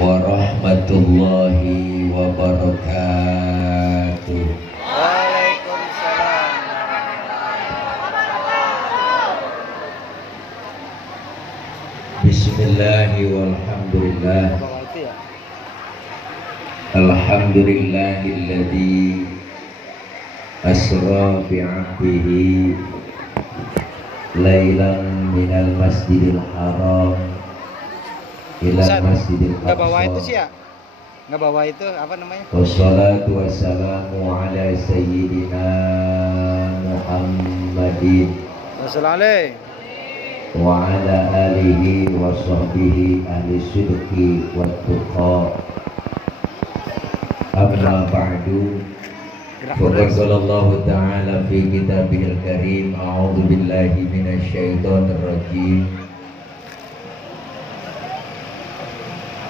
warahmatullahi wabarakatuh. Waalaikumsalam. Bismillahi walhamdulillah. Alhamdulillahilladzi asra bi'abdihi lailan minal masjidil haram ila masjidil aqsa. Nggak bawa itu sih ya? Nggak bawa itu apa namanya? Wassalatu wassalamu ala sayyidina Muhammadin Wassalamualaikum. wa ala alihi wa sahbihi ahli sidqi wa tuqa. Amma ba'du. Faqad qala Allah ta'ala fi kitabihil karim, a'udzu billahi minasy syaithanir rajim.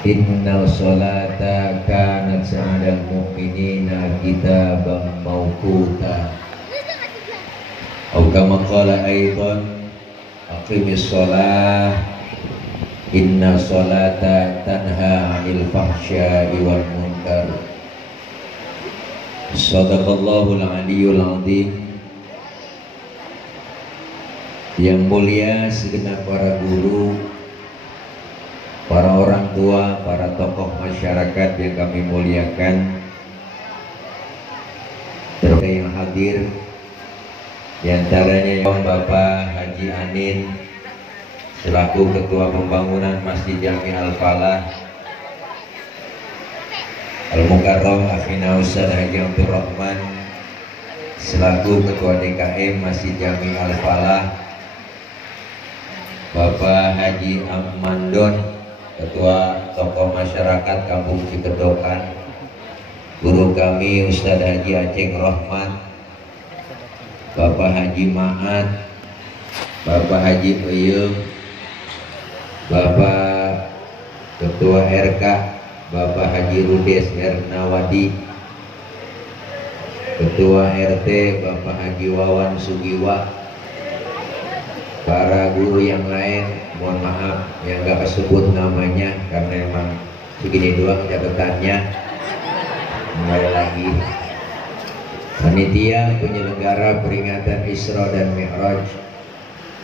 Inna sholata kanat 'alal mu'minina kitaban mawquta. Atau kama qala aidan aqimis sholah inna sholata tanha 'anil fahsya'i wal munkar. Shadaqallahul aliyyul azim. Yang mulia segenap para guru, para orang tua, para tokoh masyarakat yang kami muliakan, serta yang hadir, diantaranya yang Bapak Haji Anin selaku Ketua Pembangunan Masjid Jami Al-Falah, Al-Mukarram Akhina Ustaz Haji Abdul Rahman selaku Ketua DKM Masjid Jami Al-Falah, Bapak Haji Amandon Ketua Tokoh Masyarakat Kampung Cikedokan, guru kami Ustaz Haji Aceh Rahman, Bapak Haji Maat, Bapak Haji Peyem, Bapak Ketua RK Bapak Haji Rudes Ernawadi, Ketua RT Bapak Haji Wawan Sugiwa, para guru yang lain, mohon maaf yang gak kesebut namanya karena emang segini doang catatannya. Kembali lagi, panitia penyelenggara peringatan Isra dan Mi'raj,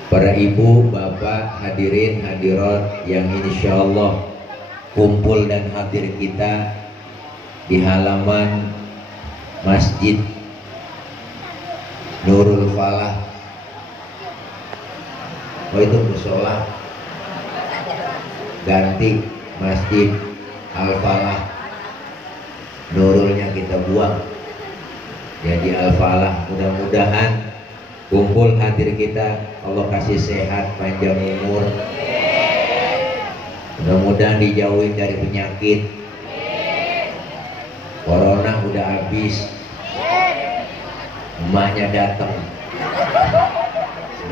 para ibu, bapak, hadirin, hadirat yang insya Allah kumpul dan hadir kita di halaman Masjid Nurul Falah. Oh itu musola, ganti Masjid Al-Falah, Nurulnya kita buang jadi Al-Falah. Mudah-mudahan kumpul hadir kita Allah kasih sehat panjang umur, mudah-mudahan dijauhin dari penyakit. Corona udah habis, emaknya datang,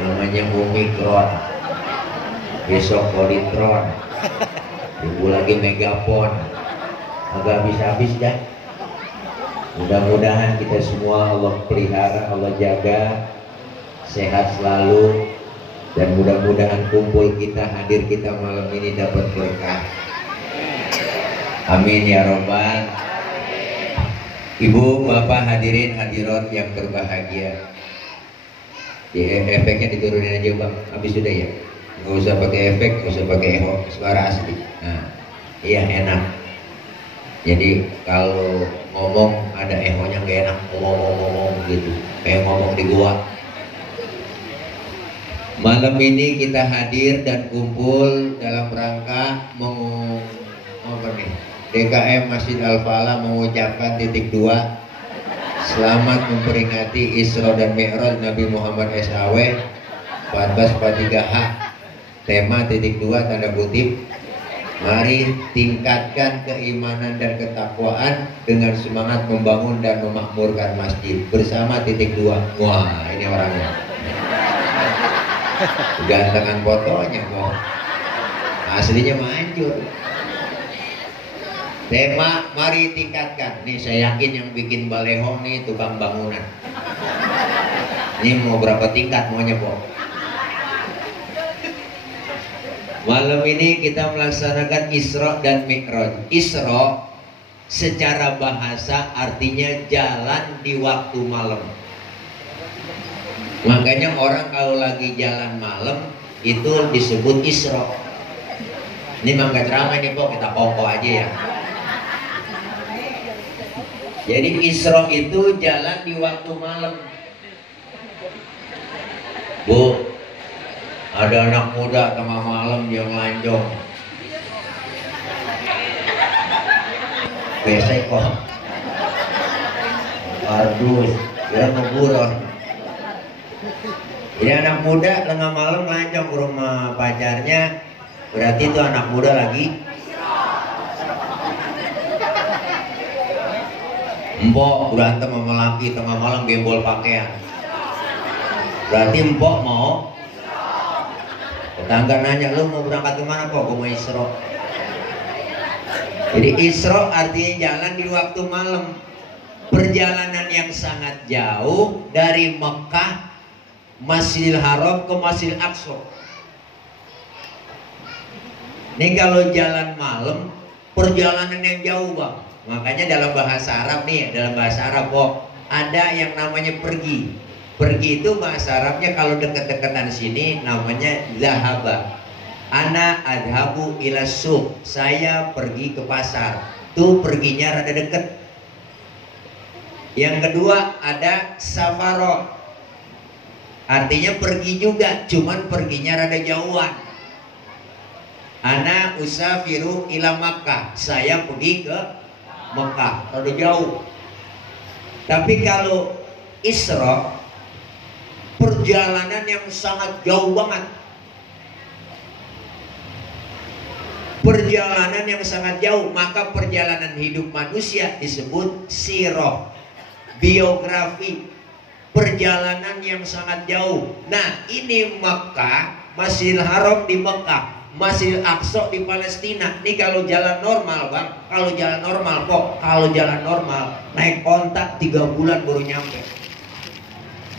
namanya Omikron, besok Omikron, tunggu lagi Megapon, agak habis-habis dah. Mudah-mudahan kita semua Allah pelihara, Allah jaga, sehat selalu, dan mudah-mudahan kumpul kita, hadir kita malam ini dapat berkah. Amin ya robbal. Ibu, bapak, hadirin, hadirat yang berbahagia, efeknya diturunin aja bang, habis sudah ya, nggak usah pakai efek, nggak usah pakai echo, suara asli. Nah, iya enak. Jadi kalau ngomong ada echonya nggak enak, ngomong gitu, kayak ngomong di gua. Malam ini kita hadir dan kumpul dalam rangka DKM Masjid Al-Falah mengucapkan titik 2 selamat memperingati Isra dan Mi'raj Nabi Muhammad SAW 1443H. Tema titik 2 tanda kutip, mari tingkatkan keimanan dan ketakwaan dengan semangat membangun dan memakmurkan masjid bersama titik 2. Wah, ini orangnya. Gantengan fotonya kok, aslinya manjur. Tema mari tingkatkan. Nih saya yakin yang bikin baleho nih tukang bangunan. Ini mau berapa tingkat maunya kok? Malam ini kita melaksanakan Isra dan Mi'raj. Isra secara bahasa artinya jalan di waktu malam. Makanya orang kalau lagi jalan malam itu disebut Isra. Ini mangga ceramah nih Pok, kita pokok aja ya. Jadi Isra itu jalan di waktu malam. Bu, ada anak muda tengah malam dia ngelanjong. Besek kok. Aduh, dia ngeburon. Jadi anak muda tengah malam ngelanjong ke rumah pacarnya. Berarti itu anak muda lagi Mbok berantem sama laki tengah malam gembol pakaian. Berarti Mbok mau. Tetangga nanya, lu mau berangkat kemana kok? Gue mau Isra. Jadi Isra artinya jalan di waktu malam. Perjalanan yang sangat jauh dari Mekah, Masjidil Haram ke Masjidil Aqsa. Ini kalau jalan malam, perjalanan yang jauh bang. Makanya dalam bahasa Arab nih, dalam bahasa Arab kok ada yang namanya pergi. Pergi itu bahasa Arabnya kalau deket-deketan sini namanya zahaba. Ana adhabu ila suq. Saya pergi ke pasar. Tuh perginya rada deket. Yang kedua ada safaro. Artinya pergi juga, cuman perginya rada jauhan. Ana usafiru ila Makkah. Saya pergi ke Mekah, rada jauh. Tapi kalau Isra, perjalanan yang sangat jauh banget. Perjalanan yang sangat jauh, maka perjalanan hidup manusia disebut sirah, biografi, perjalanan yang sangat jauh. Nah, ini Mekah, Masjidil Haram di Mekah, Masjidil Aqsa di Palestina. Ini kalau jalan normal bang, kalau jalan normal kok, kalau jalan normal naik onta 3 bulan baru nyampe.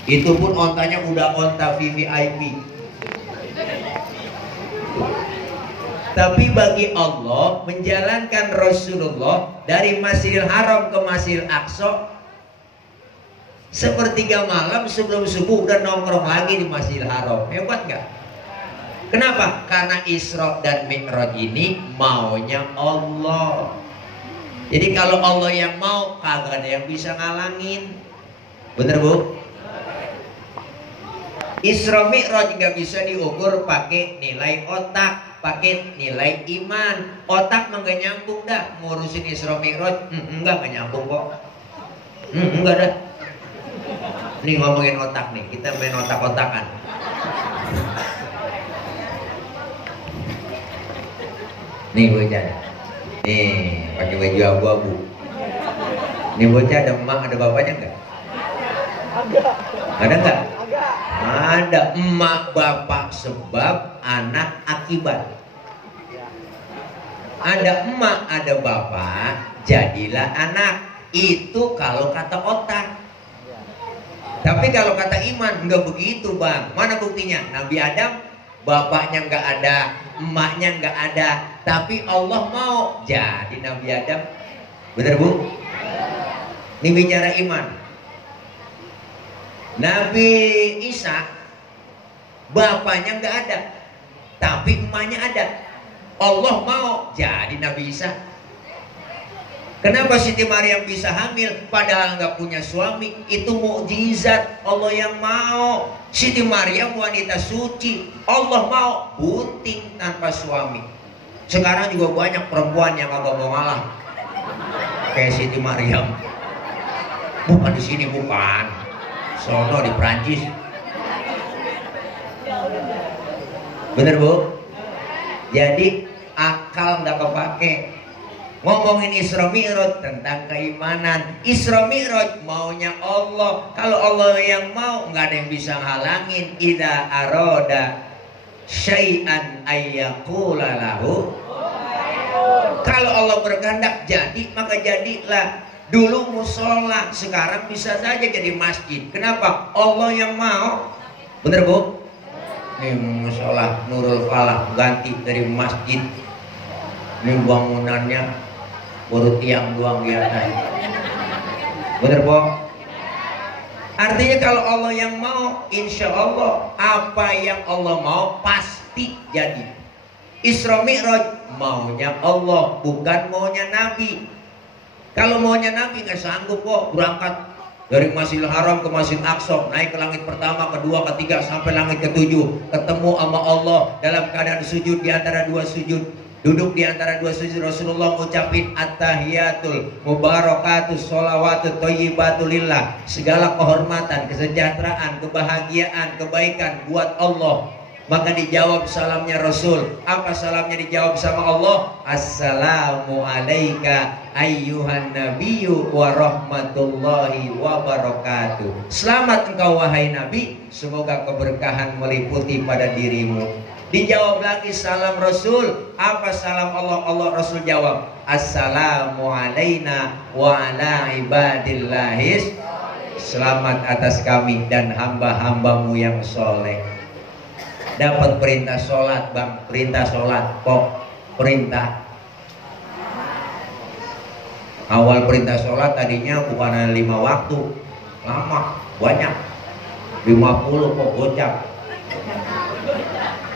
Itu pun ontanya udah onta VVIP. Tapi bagi Allah menjalankan Rasulullah dari Masjidil Haram ke Masjidil Aqsa sepertiga malam sebelum subuh udah nongkrong lagi di Masjidil Haram. Hebat nggak? Kenapa? Karena Isra dan Mi'raj ini maunya Allah. Jadi kalau Allah yang mau, kagak ada yang bisa ngalangin. Bener bu? Isra Mi'raj nggak bisa diukur pakai nilai otak, pakai nilai iman. Otak mah nggak nyambung dah. Ngurusin Isra Mi'raj, nggak nyambung kok. Enggak dah. Nih ngomongin otak nih, kita main otak-otakan. Nih bocah, nih pakai baju abu-abu. Nih bocah ada emak, ada bapaknya enggak? Ada enggak? Ada emak bapak sebab, anak akibat. Ada emak, ada bapak, jadilah anak. Itu kalau kata otak. Tapi kalau kata iman enggak begitu bang. Mana buktinya? Nabi Adam bapaknya enggak ada, emaknya enggak ada, tapi Allah mau jadi Nabi Adam. Bener bu? Ini bicara iman. Nabi Isa bapaknya enggak ada, tapi emaknya ada. Allah mau jadi Nabi Isa. Kenapa Siti Maryam bisa hamil padahal nggak punya suami? Itu mukjizat Allah yang mau. Siti Maryam wanita suci, Allah mau bunting tanpa suami. Sekarang juga banyak perempuan yang agak mau ngalah kayak Siti Maryam. Bukan di sini, bukan. Sono di Prancis. Bener bu? Jadi akal nggak kepake. Ngomongin Isra Mi'raj tentang keimanan. Isra Mi'raj maunya Allah. Kalau Allah yang mau, nggak ada yang bisa ngalangin. Idza aroda syai'an ayyaqula lahu. Kalau Allah berkehendak jadi, maka jadilah. Dulu musola, sekarang bisa saja jadi masjid. Kenapa? Allah yang mau. Bener bu? Nih musola Nurul Falah ganti dari masjid. Ini bangunannya baru tiang doang di atas. Bener Boh? Artinya kalau Allah yang mau, insya Allah apa yang Allah mau pasti jadi. Isra Mi'raj maunya Allah, bukan maunya Nabi. Kalau maunya Nabi nggak sanggup kok berangkat dari Masjidil Haram ke Masjid Aqsa, naik ke langit pertama, kedua, ketiga, sampai langit ketujuh, ketemu sama Allah dalam keadaan sujud di antara dua sujud. Duduk di antara dua sujud, Rasulullah ngucapin at-tahiyatul mubarakatus sholawatut thayyibatulillah. Segala kehormatan, kesejahteraan, kebahagiaan, kebaikan buat Allah. Maka dijawab salamnya Rasul. Apa salamnya dijawab sama Allah? Assalamu alayka ayyuhan nabiyyu wa rahmatullahi wa barakatuh. Selamat engkau wahai Nabi, semoga keberkahan meliputi pada dirimu. Dijawab lagi salam Rasul. Apa salam Allah? Allah Rasul jawab assalamu alayna wa ala ibadillahis. Selamat atas kami dan hamba-hambamu yang soleh. Dapat perintah sholat bang, perintah sholat kok perintah. Awal perintah sholat tadinya bukan 5 waktu, lama, banyak, 50 kok gocap.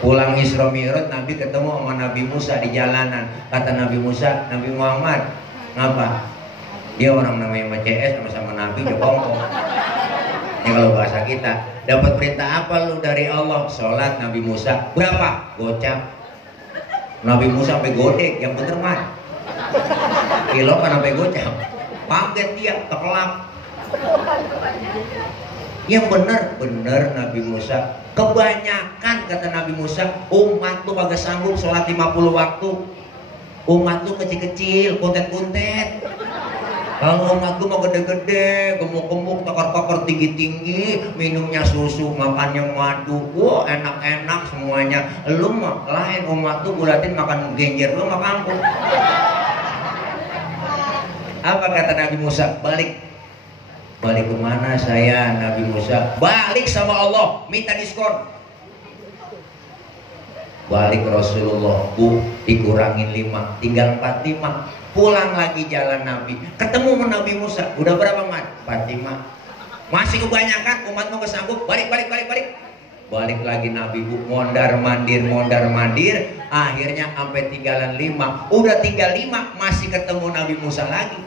Pulang Isra Mi'raj Nabi ketemu sama Nabi Musa di jalanan. Kata Nabi Musa, Nabi Muhammad, ngapa? Dia orang namanya CS sama-sama Nabi jokongko. Ini kalau bahasa kita. Dapat perintah apa lu dari Allah? Sholat. Nabi Musa, berapa? Gocap. Nabi Musa sampai godek, yang bener mah kilo kan sampai gocap. Kaget dia, terkelap. Yang bener Nabi Musa. Kebanyakan kata Nabi Musa, umat tuh kagak sanggup sholat 50 waktu. Umat tuh kecil-kecil, kuntet-kuntet. Kalau umat tuh mau gede-gede, gemuk-gemuk, takar-takar tinggi-tinggi, minumnya susu, makannya madu, wah enak-enak semuanya. Lu mah lain, umat tuh bulatin makan genjer, lu makan kangkung. Apa kata Nabi Musa? Balik kemana saya Nabi Musa? Balik sama Allah, minta diskon. Balik Rasulullah, bu dikurangin 5, tinggal 45. Pulang lagi jalan Nabi, ketemu sama Nabi Musa. Udah berapa mat? 45. Masih kebanyakan, umat mau kesanggup. Balik. Balik lagi Nabi, bu mondar mandir. Akhirnya sampai tinggalan 5. Udah tinggal 5, masih ketemu Nabi Musa lagi.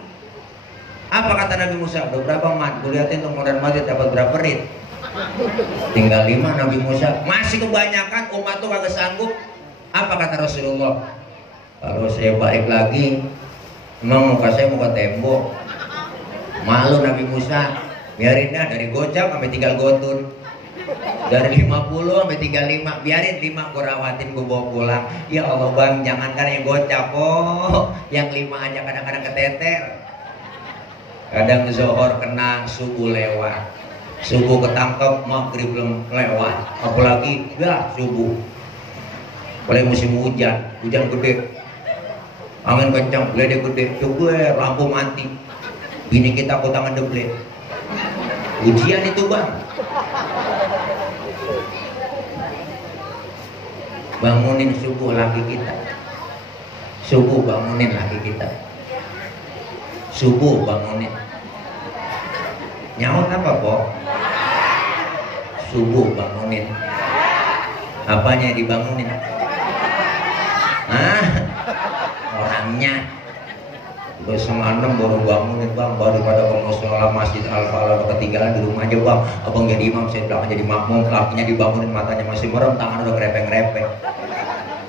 Apa kata Nabi Musa? Udah berapa mat? Gue liatin tuh mondar mandir dapat berapa rit? Tinggal 5 Nabi Musa. Masih kebanyakan, umat tuh kagak sanggup. Apa kata Rasulullah? Kalau saya balik lagi, emang muka saya muka tembok. Malu Nabi Musa. Biarin dah, dari gocap sampai tinggal gotun. Dari 50 sampai tinggal 5. Biarin 5 gue rawatin, gue bawa pulang. Ya Allah bang, jangankan yang gocap, yang 5 aja kadang-kadang keteter. Kadang zuhur kena, subuh lewat. Subuh ketangkep, maghrib belum lewat. Apalagi ya subuh. Apalagi musim hujan gede. Angin kencang, geledek gede, coba lampu mati. Bini kita kok tangan deble. Ujian itu bang. Bangunin subuh laki kita. Subuh bangunin laki kita. Subuh bangunin. Nyaut apa kok? Subuh bangunin. Apanya dibangunin? Orangnya. Udah 5:30 baru bangunin bang, baru pada ke musola Masjid Al-Falah ketinggalan di rumah aja bang. Abang jadi imam, saya belakang jadi makmum. Lakinya dibangunin, matanya masih merem, tangan udah kerepeng-repeng.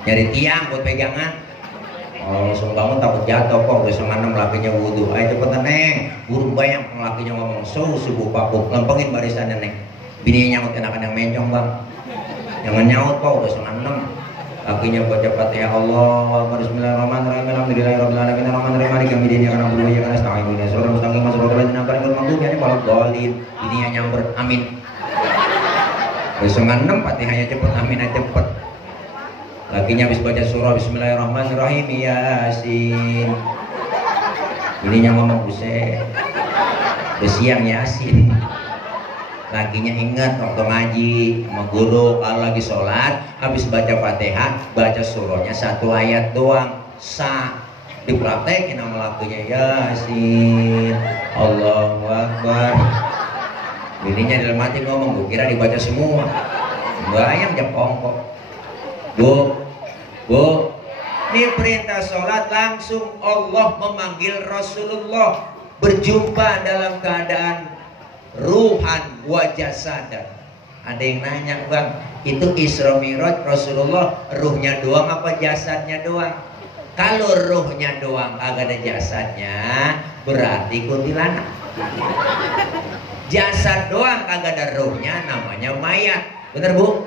Nyari tiang buat pegangan. Kalau langsung bangun takut jatuh kok. Udah 5:06 lakinya wudhu. Ayo cepetan neng, buru bayang. Lakinya ngomong subuh paku, lempengin barisannya neng. Bininya nyaut, enakan yang mencong bang. Jangan nyaut kok, udah 5:06. Lakinya baca Fatihah, Allah, bismillahirrahmanirrahim, alhamdulillahirabbil alamin, arrahmanirrahim, maliki yaumiddin, iyyaka na'budu wa iyyaka nasta'in, ihdinas siratal mustaqim, siratal ladzina an'amta 'alaihim, ghairil maghdubi 'alaihim waladdallin. Bininya nyamber, amin. Udah 5:06, Fatihahnya cepet, aminnya cepet. Lakinya habis baca surah bismillahirrahmanirrahim, Yasin. Bininya ngomong, buset, udah siang Yasin. lakinya ingat waktu ngaji sama guru kalau lagi sholat habis baca fatihah baca surahnya 1 ayat doang dipraktekin sama lakinya Yasin Allahu Akbar. Bininya dalam hati ngomong, gue kira dibaca semua. Bayang jepongkok. Bu, ini perintah sholat langsung Allah memanggil Rasulullah berjumpa dalam keadaan ruhan wa jasadan. Ada yang nanya, bang, itu Isra Mi'raj Rasulullah ruhnya doang apa jasadnya doang? Kalau ruhnya doang kagak ada jasadnya, berarti kuntilanak. Jasad doang kagak ada ruhnya, namanya mayat. Bener bu?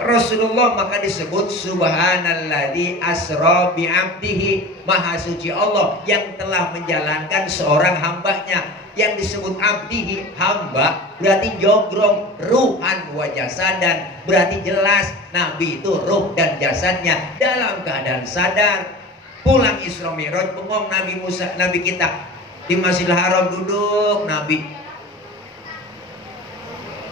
Rasulullah maka disebut subhanalladzi asra bi'abdihi, maha suci Allah yang telah menjalankan seorang hambanya. Yang disebut abdihi, hamba, berarti jogrong ruhan wa jasadan, berarti jelas Nabi itu ruh dan jasadnya dalam keadaan sadar. Pulang Isra Mi'raj bengong Nabi Musa, Nabi kita di Masjidil Haram duduk Nabi.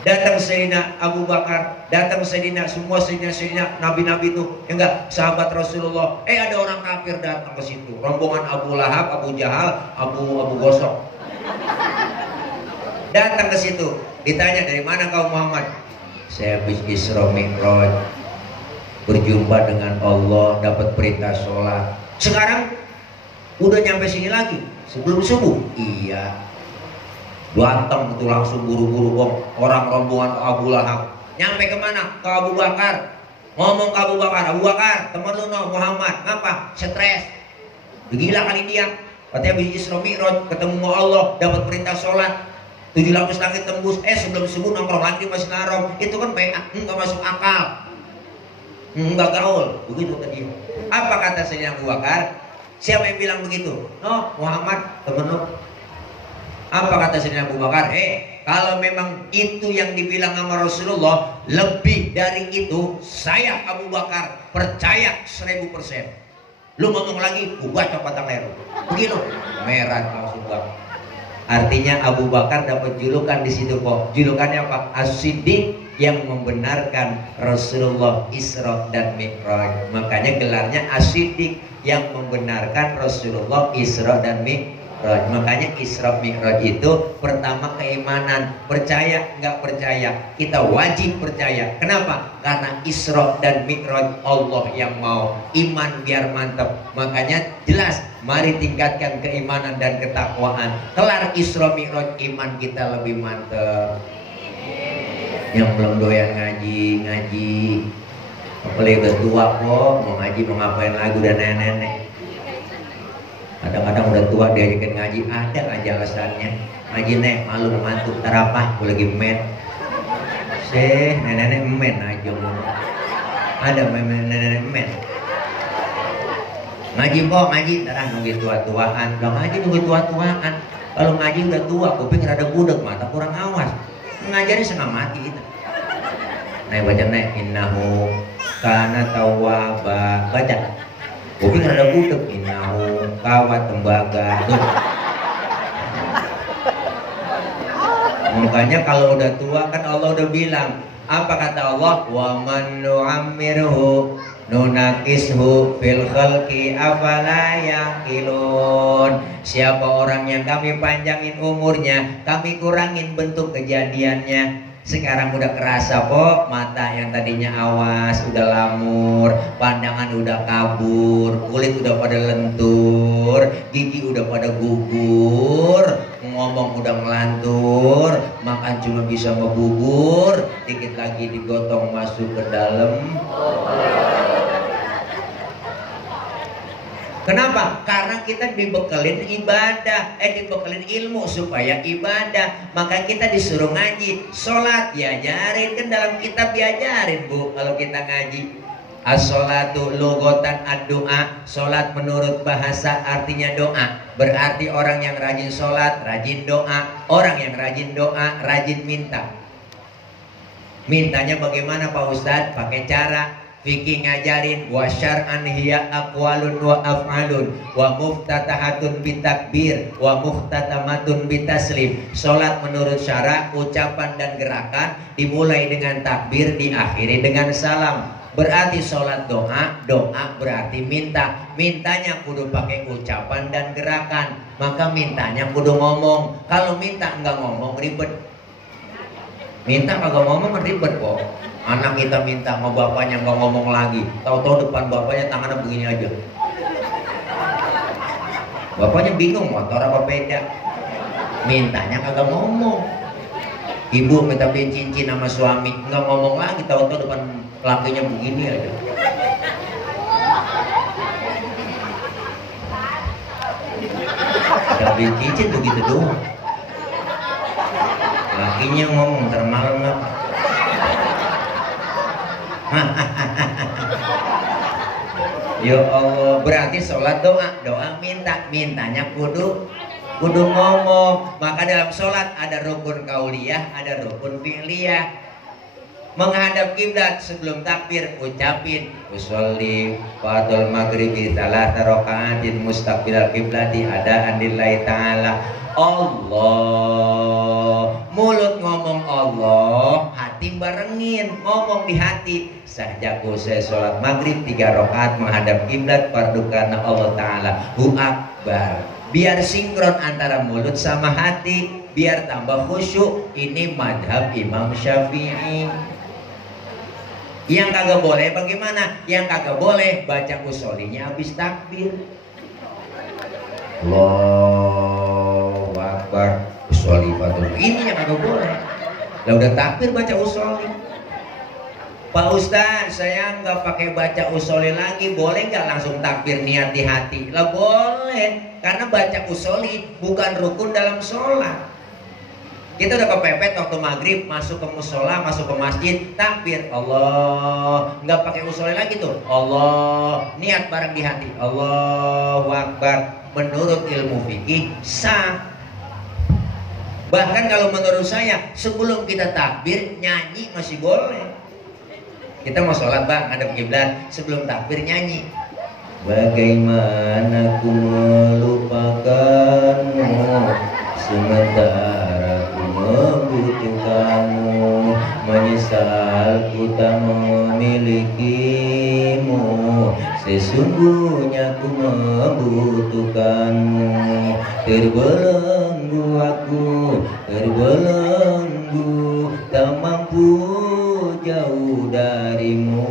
Datang Sayyidina Abu Bakar, datang Sayyidina semua Sayyidina Nabi-Nabi itu, enggak sahabat Rasulullah. Ada orang kafir datang ke situ, rombongan Abu Lahab, Abu Jahal, Abu Gosok. Datang ke situ, ditanya dari mana kau Muhammad? Saya habis Isra Mi'raj, berjumpa dengan Allah, dapat perintah sholat. Sekarang udah nyampe sini lagi sebelum subuh. Iya. Datang itu langsung buru-buru orang rombongan Abu Lahab. Nyampe kemana? Ke Abu Bakar. Ngomong ke Abu Bakar, Abu Bakar, temen lu no Muhammad, ngapa? Stres. Gila kali dia. Katanya habis Isra Mi'raj ketemu sama Allah, dapat perintah sholat. 7 lapis langit tembus. Sebelum subuh nongkrong lagi di Masjidil Haram. Itu kan PA, nggak masuk akal. Nggak gaul. Begitu tadi. Apa kata Sayyidina Abu Bakar? Siapa yang bilang begitu? No, Muhammad, temen lu. Apa kata Sayyidina Abu Bakar? Kalau memang itu yang dibilang sama Rasulullah, lebih dari itu saya Abu Bakar percaya 1000%. Lu ngomong lagi, gua baca patang leru. Begitu, merah langsung bang. Artinya Abu Bakar dapat julukan di situ kok. Julukannya apa? As-Siddiq, yang membenarkan Rasulullah Isra dan Mi'raj. Makanya gelarnya As-Siddiq, yang membenarkan Rasulullah Isra dan Mi'raj. Makanya Isra Mi'raj itu pertama keimanan. Percaya nggak percaya, kita wajib percaya. Kenapa? Karena Isra dan Mi'raj Allah yang mau. Iman biar mantap. Makanya jelas, mari tingkatkan keimanan dan ketakwaan. Kelar Isra Mi'raj, iman kita lebih mantap. Yang belum doyan ngaji. Apalagi udah tua kok, mau ngaji mau ngapain lagi udah nenek-nenek. Kadang-kadang udah tua diajakin ngaji, ada aja alasannya. Ngaji nek, malu mantu, terapah, gue lagi men. Nenek-nenek men aja. Ada nenek-nenek men. Ngaji kok, ngaji, terah nunggu tua-tuaan. Belum ngaji nunggu tua-tuaan. Kalau ngaji udah tua, kuping rada budek, mata kurang awas. Ngajari setengah mati itu. Nek baca nek, innahu kana tawwaba. Baca. Kuping rada budek, innahu kawat tembaga. Tuh. Makanya kalau udah tua kan Allah udah bilang, apa kata Allah? Wa man nu'ammirhu nunakishu fil khalqi afala yaqilun. Siapa orang yang kami panjangin umurnya, kami kurangin bentuk kejadiannya. Sekarang udah kerasa kok, mata yang tadinya awas udah lamur, pandangan udah kabur, kulit udah pada lentur, gigi udah pada gugur, ngomong udah ngelantur, makan cuma bisa ngebubur, dikit lagi digotong masuk ke dalam. Kenapa? Karena kita dibekelin ibadah, dibekelin ilmu supaya ibadah. Maka kita disuruh ngaji, sholat diajarin, kan dalam kitab diajarin bu. Kalau kita ngaji, as-sholatu lughatan ad-du'a, sholat menurut bahasa artinya doa. Berarti orang yang rajin sholat, rajin doa. Orang yang rajin doa, rajin minta. Mintanya bagaimana Pak Ustadz? Pakai cara Fikih ngajarin wa syar'an hiya aqwalun wa af'alun wa muftatahatun bitakbir wa muhtatamatun bitaslim. Salat menurut syara, ucapan dan gerakan dimulai dengan takbir, diakhiri dengan salam. Berarti salat doa, doa berarti minta. Mintanya kudu pakai ucapan dan gerakan. Maka mintanya kudu ngomong. Kalau minta enggak ngomong ribet. Minta kagak ngomong ribet kok. Anak kita minta sama bapaknya nggak ngomong lagi, tahu-tahu depan bapaknya tangannya begini aja. Bapaknya bingung motor apa beda. Mintanya kagak ngomong. Ibu minta beli cincin sama suami, nggak ngomong lagi, tahu-tahu depan lakinya begini aja. Minta beli cincin begitu doang. Lakinya ngomong ntar malam apa? Ya Allah, berarti sholat doa, doa minta, mintanya kudu ngomong. Maka dalam sholat ada rukun kauliyah, ada rukun fi'liyah. Menghadap kiblat sebelum takbir ucapin usolli fardul maghribi salasa rakaatin mustaqbilal kiblati ada andillahi ta'ala. Allah, mulut ngomong Allah, hati barengin ngomong di hati. Sahjaku saya sholat maghrib 3 rakaat menghadap kiblat fardu karena Allah Ta'ala hu akbar. Biar sinkron antara mulut sama hati, biar tambah khusyuk. Ini madhab Imam Syafi'i. Yang kagak boleh bagaimana? Yang kagak boleh baca usolinya habis takbir. Allahu Akbar, usoli fatul. Ini yang kagak boleh. Lah udah takbir baca usoli. Pak Ustaz, saya nggak pakai baca usoli lagi, boleh nggak langsung takbir niat di hati? Lah boleh, karena baca usoli bukan rukun dalam sholat. Kita udah kepepet waktu maghrib, masuk ke musola, masuk ke masjid, takbir Allah, nggak pakai usoli lagi tuh. Allah, niat bareng di hati. Allahu Akbar. Menurut ilmu fikih sah. Bahkan kalau menurut saya, sebelum kita takbir nyanyi masih boleh. Kita mau sholat bang, hadap kiblat, sebelum takbir nyanyi. Bagaimana ku melupakanmu, sementara ku membutuhkanmu, menyesal ku tak memilikimu, sesungguhnya ku membutuhkanmu. Terbelenggu aku, terbelenggu, tak mampu jauh darimu,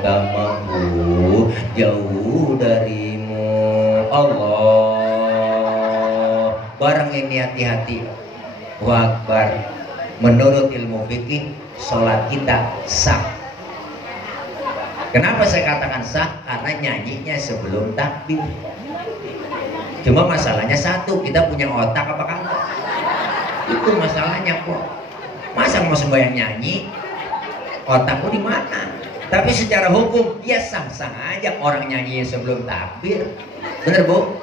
tak mampu jauh darimu. Allah, barengin niat di hati. Akbar. Menurut ilmu fikih sholat kita sah. Kenapa saya katakan sah? Karena nyanyinya sebelum takbir. Cuma masalahnya satu, kita punya otak apa kagak? Itu masalahnya kok. Masa mau sembahyang nyanyi, otakku di mana? Tapi secara hukum ya sah-sah aja orang nyanyi sebelum takbir. Bener bu?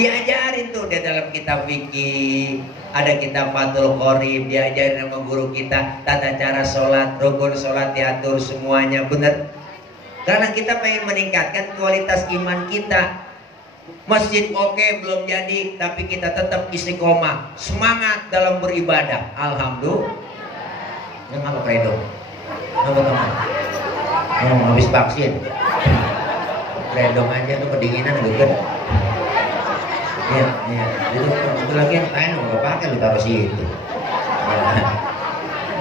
Diajarin tuh di dalam kitab fikih, ada kitab Fathul Qorib, diajarin sama guru kita tata cara sholat, rukun sholat diatur semuanya bener. Karena kita pengen meningkatkan kualitas iman kita. Masjid oke belum jadi, tapi kita tetap istiqomah, semangat dalam beribadah. Alhamdulillah. Yang apa kredo? Apa teman? Habis vaksin. Kredo aja tuh kedinginan gitu. Iya, iya. Itu lagi yang lain nggak pakai lu taruh situ.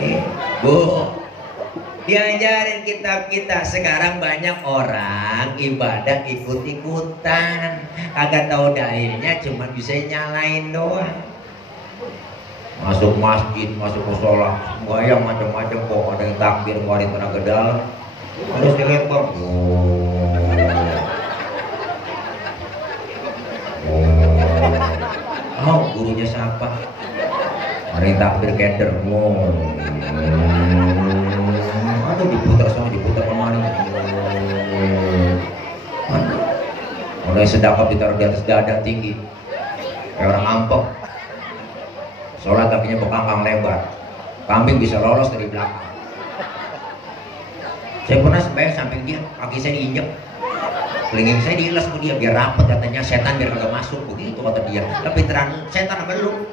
Nih, bu, diajarin kitab kita. Sekarang banyak orang ibadah ikut-ikutan, kagak tahu dalilnya, cuma bisa nyalain doang. Masuk masjid, masuk musola, bayang macam-macam kok. Ada yang takbir, ngeluarin tenaga dalam. Terus dilempar. Oh, gurunya siapa? Ada yang takbir keder. Aduh, diputar sama diputar kemana? Ada yang sedekap ditaruh di atas dada tinggi, kayak orang ampek. Sholat kakinya bekangkang lebar, kambing bisa lolos dari belakang. Saya pernah sembahyang samping dia, kaki saya diinjek, kelingking saya diilas ke dia biar rapet, katanya setan biar kagak masuk, begitu kata dia. Tapi terang setan apa lu?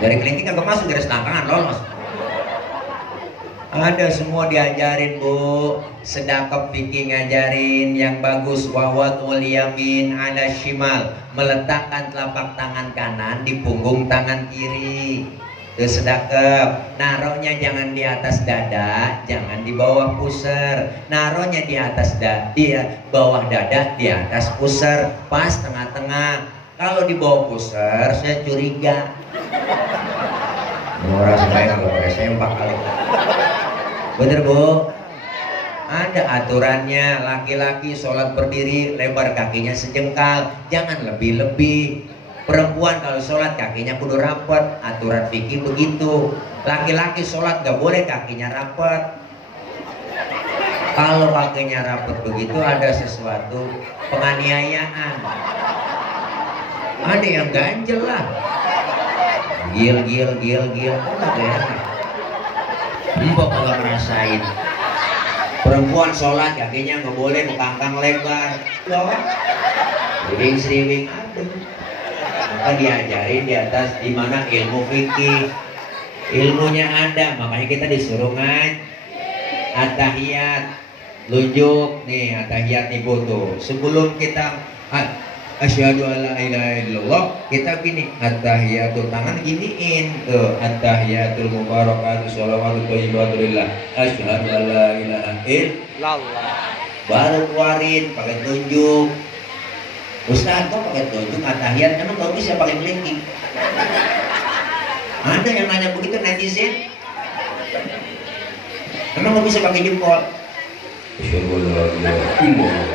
Dari kelingking kagak masuk, dari selangkangan lolos. Ada semua diajarin bu, sedekah fikih ngajarin yang bagus. Wawadul yamin ala shimal, meletakkan telapak tangan kanan di punggung tangan kiri. Itu sedekah. Naruhnya jangan di atas dada, jangan di bawah pusar. Naruhnya di atas dada, bawah dada, di atas pusar, pas tengah-tengah. Kalau di bawah pusar, saya curiga. Murah saya nggak boleh sempak kali. Bener bu? Ada aturannya. Laki-laki sholat berdiri lebar kakinya sejengkal, jangan lebih-lebih. Perempuan kalau sholat kakinya kudu rapat, aturan fikih begitu. Laki-laki sholat gak boleh kakinya rapat. Kalau kakinya rapat begitu ada sesuatu penganiayaan. Ada yang ganjel lah, gil, kok gak enak. Mbok nggak ngerasain. Perempuan sholat kakinya nggak boleh kekangkang lebar, loh. Sering adem. Maka diajarin di atas di mana ilmu fikih, ilmunya ada. Makanya kita disuruh at-tahiyat, lunjuk nih at-tahiyat nih tuh. Sebelum kita asyhadu alla ilaha illallah, kita gini at-tahiyatul, tangan giniin tuh, at-tahiyatul mubarakatuh sholawatu thayyibatu lillah asyhadu alla ilaha illallah, baru keluarin pakai tunjuk. Ustaz kok pakai tunjuk at-tahiyat, emang gak bisa pakai kelingking? Ada yang nanya begitu netizen, emang gak bisa pakai jempol? Asyhadu alla ilaha illallah.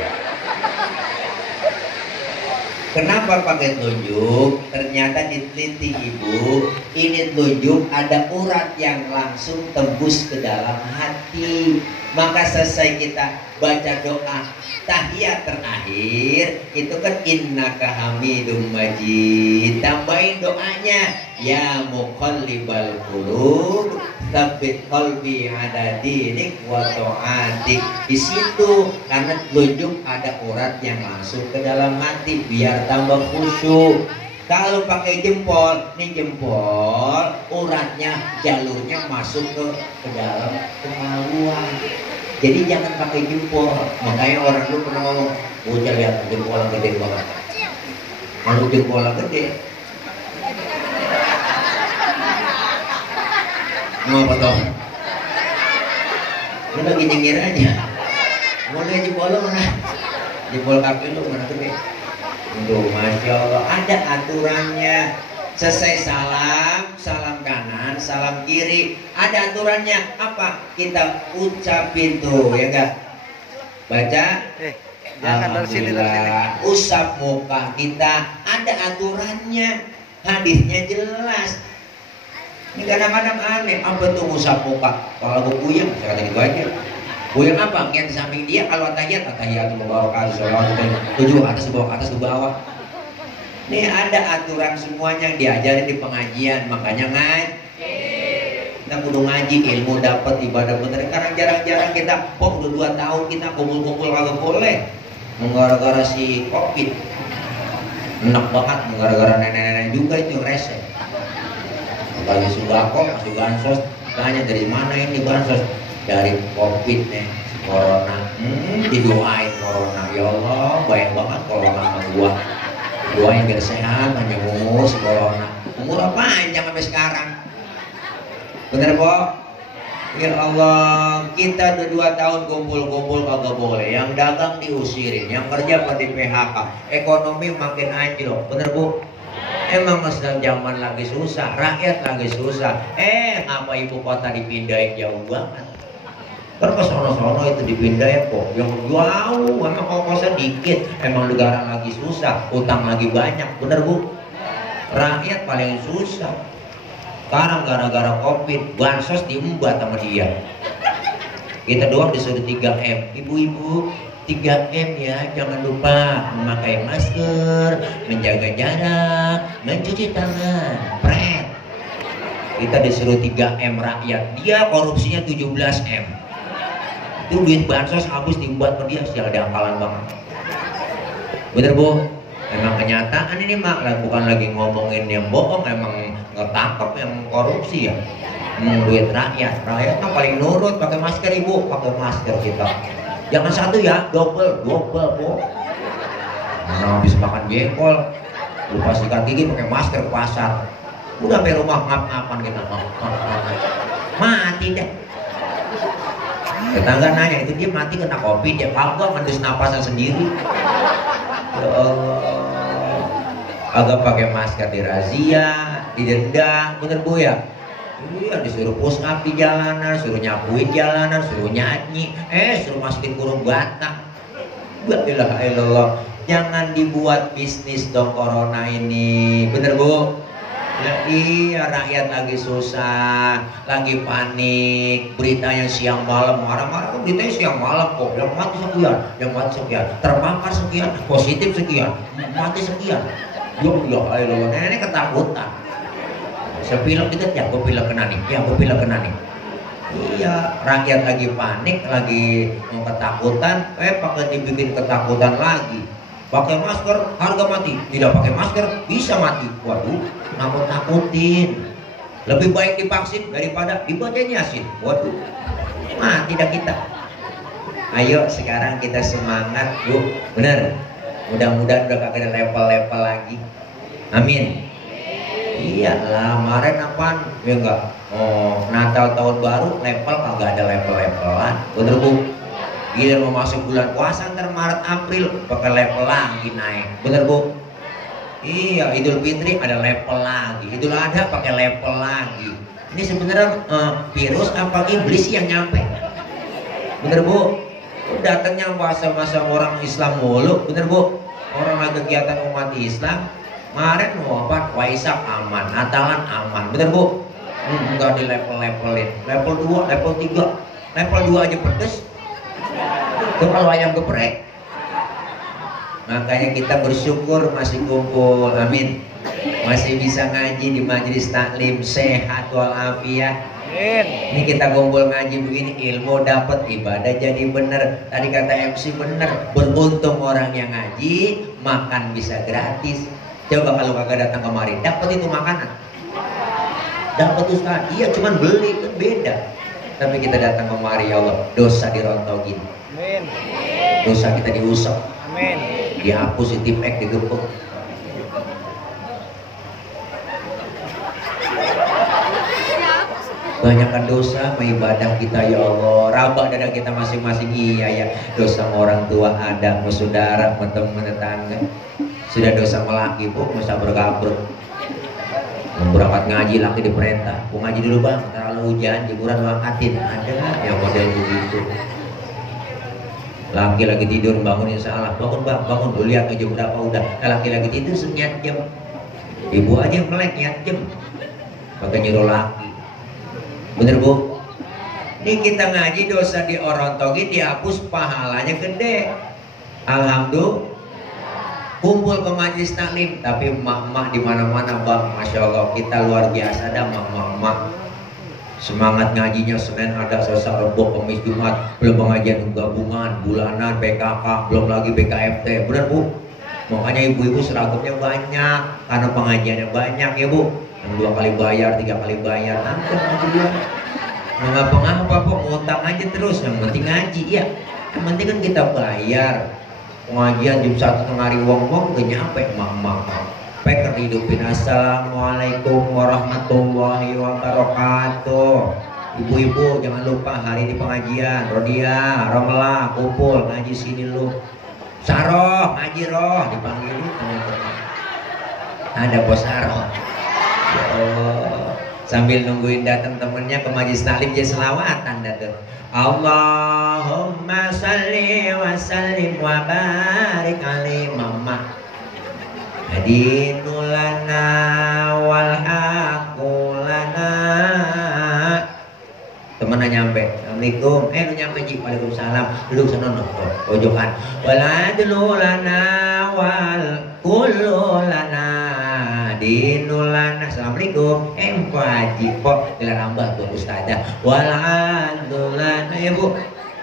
Kenapa pakai telunjuk? Ternyata diteliti ibu, ini telunjuk ada urat yang langsung tembus ke dalam hati. Maka selesai kita baca doa tahiyat terakhir, itu kan innaka hamidum majid. Tambahin doanya, ya muqallibal qulub tsabbit qalbi ala dinik wa ta'atik. Di situ karena telunjuk ada urat yang langsung ke dalam hati biar tambah khusyuk. Kalau pakai jempol, nih jempol uratnya jalurnya masuk ke dalam kemaluan. Jadi jangan pakai jempol. Makanya orang dulu pernah ngomong, bocah lihat jempol gede banget. Kalau jempol gede, ngapa dong? Lu lagi nyengir aja. Mau lihat jempol lu mana? Jempol kaki lu mana gede? Tuh, masya Allah, ada aturannya. Selesai salam kanan, salam kiri, ada aturannya. Apa? Kita ucapin tuh, ya enggak? Baca. Jangan dari sini. Usap muka kita, ada aturannya. Hadisnya jelas. Ini kadang-kadang aneh, apa tuh usap muka? Kalau gue puyeng, saya kata gitu aja. Puyeng apa? Yang di samping dia kalau tahiyatul mubarakatuh sholawatu tujuh atas ke bawah. Nih ada aturan semuanya yang diajarin di pengajian. Makanya kita kudu ngaji, ilmu dapat, ibadah bener. Karena jarang-jarang kita, udah 2 tahun kita kumpul-kumpul kagak boleh. Gara-gara si Covid. Enak banget, gara-gara nenek-nenek juga itu rese. Bagi sembako, masih bansos, tanya dari mana ini bansos? Dari Covid nih, corona. Didoain corona, ya Allah, bayang banget corona sama gua. Doain biar sehat, panjang umur, corona. Umur panjang sampai sekarang. Bener po? Ya Allah, kita udah 2 tahun kumpul-kumpul kagak boleh. Yang dagang diusirin, yang kerja pada PHK, ekonomi makin anjlok. Bener bu? Emang sedang zaman lagi susah, rakyat lagi susah. Ngapa ibu kota dipindahin jauh banget? Terus sono-sono itu dipindahin kok, yang jauh, emang ongkosnya dikit. Emang negara lagi susah, utang lagi banyak, bener bu? Rakyat paling susah. Sekarang gara-gara Covid, bansos diembat sama dia. Kita doang disuruh 3M. Ibu-ibu, 3M ya, jangan lupa memakai masker, menjaga jarak, mencuci tangan. Pret. Kita disuruh 3M rakyat, dia korupsinya 17M. Itu duit bansos habis dibuat ke dia, sial diangkalan banget. Bener Bu? Emang kenyataan ini mak, bukan lagi ngomongin yang bohong, emang ngetangkap yang korupsi ya. Duit rakyat mah paling nurut, pakai masker ibu, pakai masker kita. Jangan satu ya, double Bu. Nah, habis makan jengkol, lupa sikat gigi pakai masker ke pasar. Udah sampai rumah ngap-ngapan kita, mati deh. Tetangga nanya, itu dia mati kena kopi, dia kagak ngendus napasan sendiri. Ya Allah, agak pakai masker dirazia, didenda, bener Bu ya? Iya, disuruh push up di jalanan, suruh nyapuin jalanan, suruh nyanyi, suruh masukin kurung batang. La ilaha illallah. Jangan dibuat bisnis dong corona ini, bener Bu? Ya, iya, rakyat lagi susah, lagi panik, beritanya siang malam, marah-marah kan beritanya siang malam kok, yang mati sekian, terpapar sekian, positif sekian, mati sekian. Ya Allah, ini ketakutan. Sepilek kita, ya gue pilek kena nih. Iya, rakyat lagi panik, lagi mau ketakutan, pakai dibikin ketakutan lagi. Pakai masker, harga mati. Tidak pakai masker, bisa mati. Waduh, nakut-nakutin. Lebih baik divaksin daripada dibacain Yasin. Waduh, mati dah kita. Ayo sekarang kita semangat Bu. Bener. Mudah-mudahan udah kagak ada level-level lagi. Amin. Iyalah, kemarin apaan? Ya enggak. Natal tahun baru level kagak ada level-levelan. Bener Bu? Gila mau masuk bulan puasa ntar Maret April pakai level lagi naik. Bener Bu? Iya, Idul Fitri ada level lagi, Idul Adha pakai level lagi. Ini sebenarnya virus apa iblis yang nyampe? Bener Bu? Datangnya masa-masa orang Islam mulu, bener Bu? Orang lagi kegiatan umat Islam. Kemarin mau apa? Waisak aman, Natalan aman, bener Bu? Enggak di level-levelin. Level 2, level 3, level 2 aja pedes. Itu kalau ayam geprek. Makanya kita bersyukur masih kumpul, amin. Masih bisa ngaji di majelis taklim, sehat walafiat. Ini kita kumpul ngaji begini, ilmu dapat, ibadah jadi bener. Tadi kata MC bener, beruntung orang yang ngaji, makan bisa gratis. Coba kalau kagak datang kemari, dapat itu makanan. Dapat tuh sekali, iya cuman beli kan beda. Tapi kita datang kemari, ya Allah, dosa dirontokin. Amin. Dosa kita diusap. Amin. Dihapus, ditipek, digepuk. Banyakkan dosa ibadah kita ya Allah. Rabak dada kita masing-masing. Iya ya, dosa sama orang tua ada, sama saudara, sama teman tetangga. Sudah dosa sama laki Bu, masa berkabur. Berangkat ngaji laki diperintah, "Bu ngaji dulu Bang, terlalu hujan, jemuran lu angkatin." Ada yang model begitu. Laki lagi tidur bangunin salah, "Bangun Bang, bangun." Lu lihat jam berapa udah. Laki lagi tidur senyat jam. Ibu aja melek nyat jam. Pakai nyuruh laki. Bener Bu? Ini kita ngaji dosa diorontogi, dihapus, pahalanya gede. Alhamdulillah. Kumpul ke majelis taklim, tapi emak-emak di mana-mana Bang, masya Allah kita luar biasa dah emak-emak. Semangat ngajinya Senin ada, Selasa, Rabu, Kamis, Jumat, belum pengajian gabungan, bulanan, PKK, belum lagi BKFT, bener Bu? Makanya ibu-ibu seragamnya banyak, karena pengajiannya banyak ya Bu. Yang 2 kali bayar, 3 kali bayar, nanti ngajian. Nggak ngapa-ngapa kok, ngutang aja terus, yang penting ngaji ya. Yang penting kan kita bayar. Pengajian jam 1 hari wong-wong udah nyampe emak-emak. Peker hidupin. Assalamualaikum warahmatullahi wabarakatuh. Ibu-ibu jangan lupa hari di pengajian. Rodia, Romela, kumpul ngaji sini lu. Saroh, ngaji roh dipanggil itu. Ada bos Saroh. Ya Allah. Sambil nungguin datang temennya ke majelis taklim dia selawatan datang. Allahumma salli wa sallim wa barik alaihi mama. Hadinulana wal haqulana. Temennya nyampe. Assalamualaikum. Lu nyampe Ji. Waalaikumsalam. Duduk sana no. Pojokan. Waladulana wal kululana. Dinulana. Assalamualaikum. Pak Haji kok gelar hamba tuh ustazah. Waladulana ya Bu.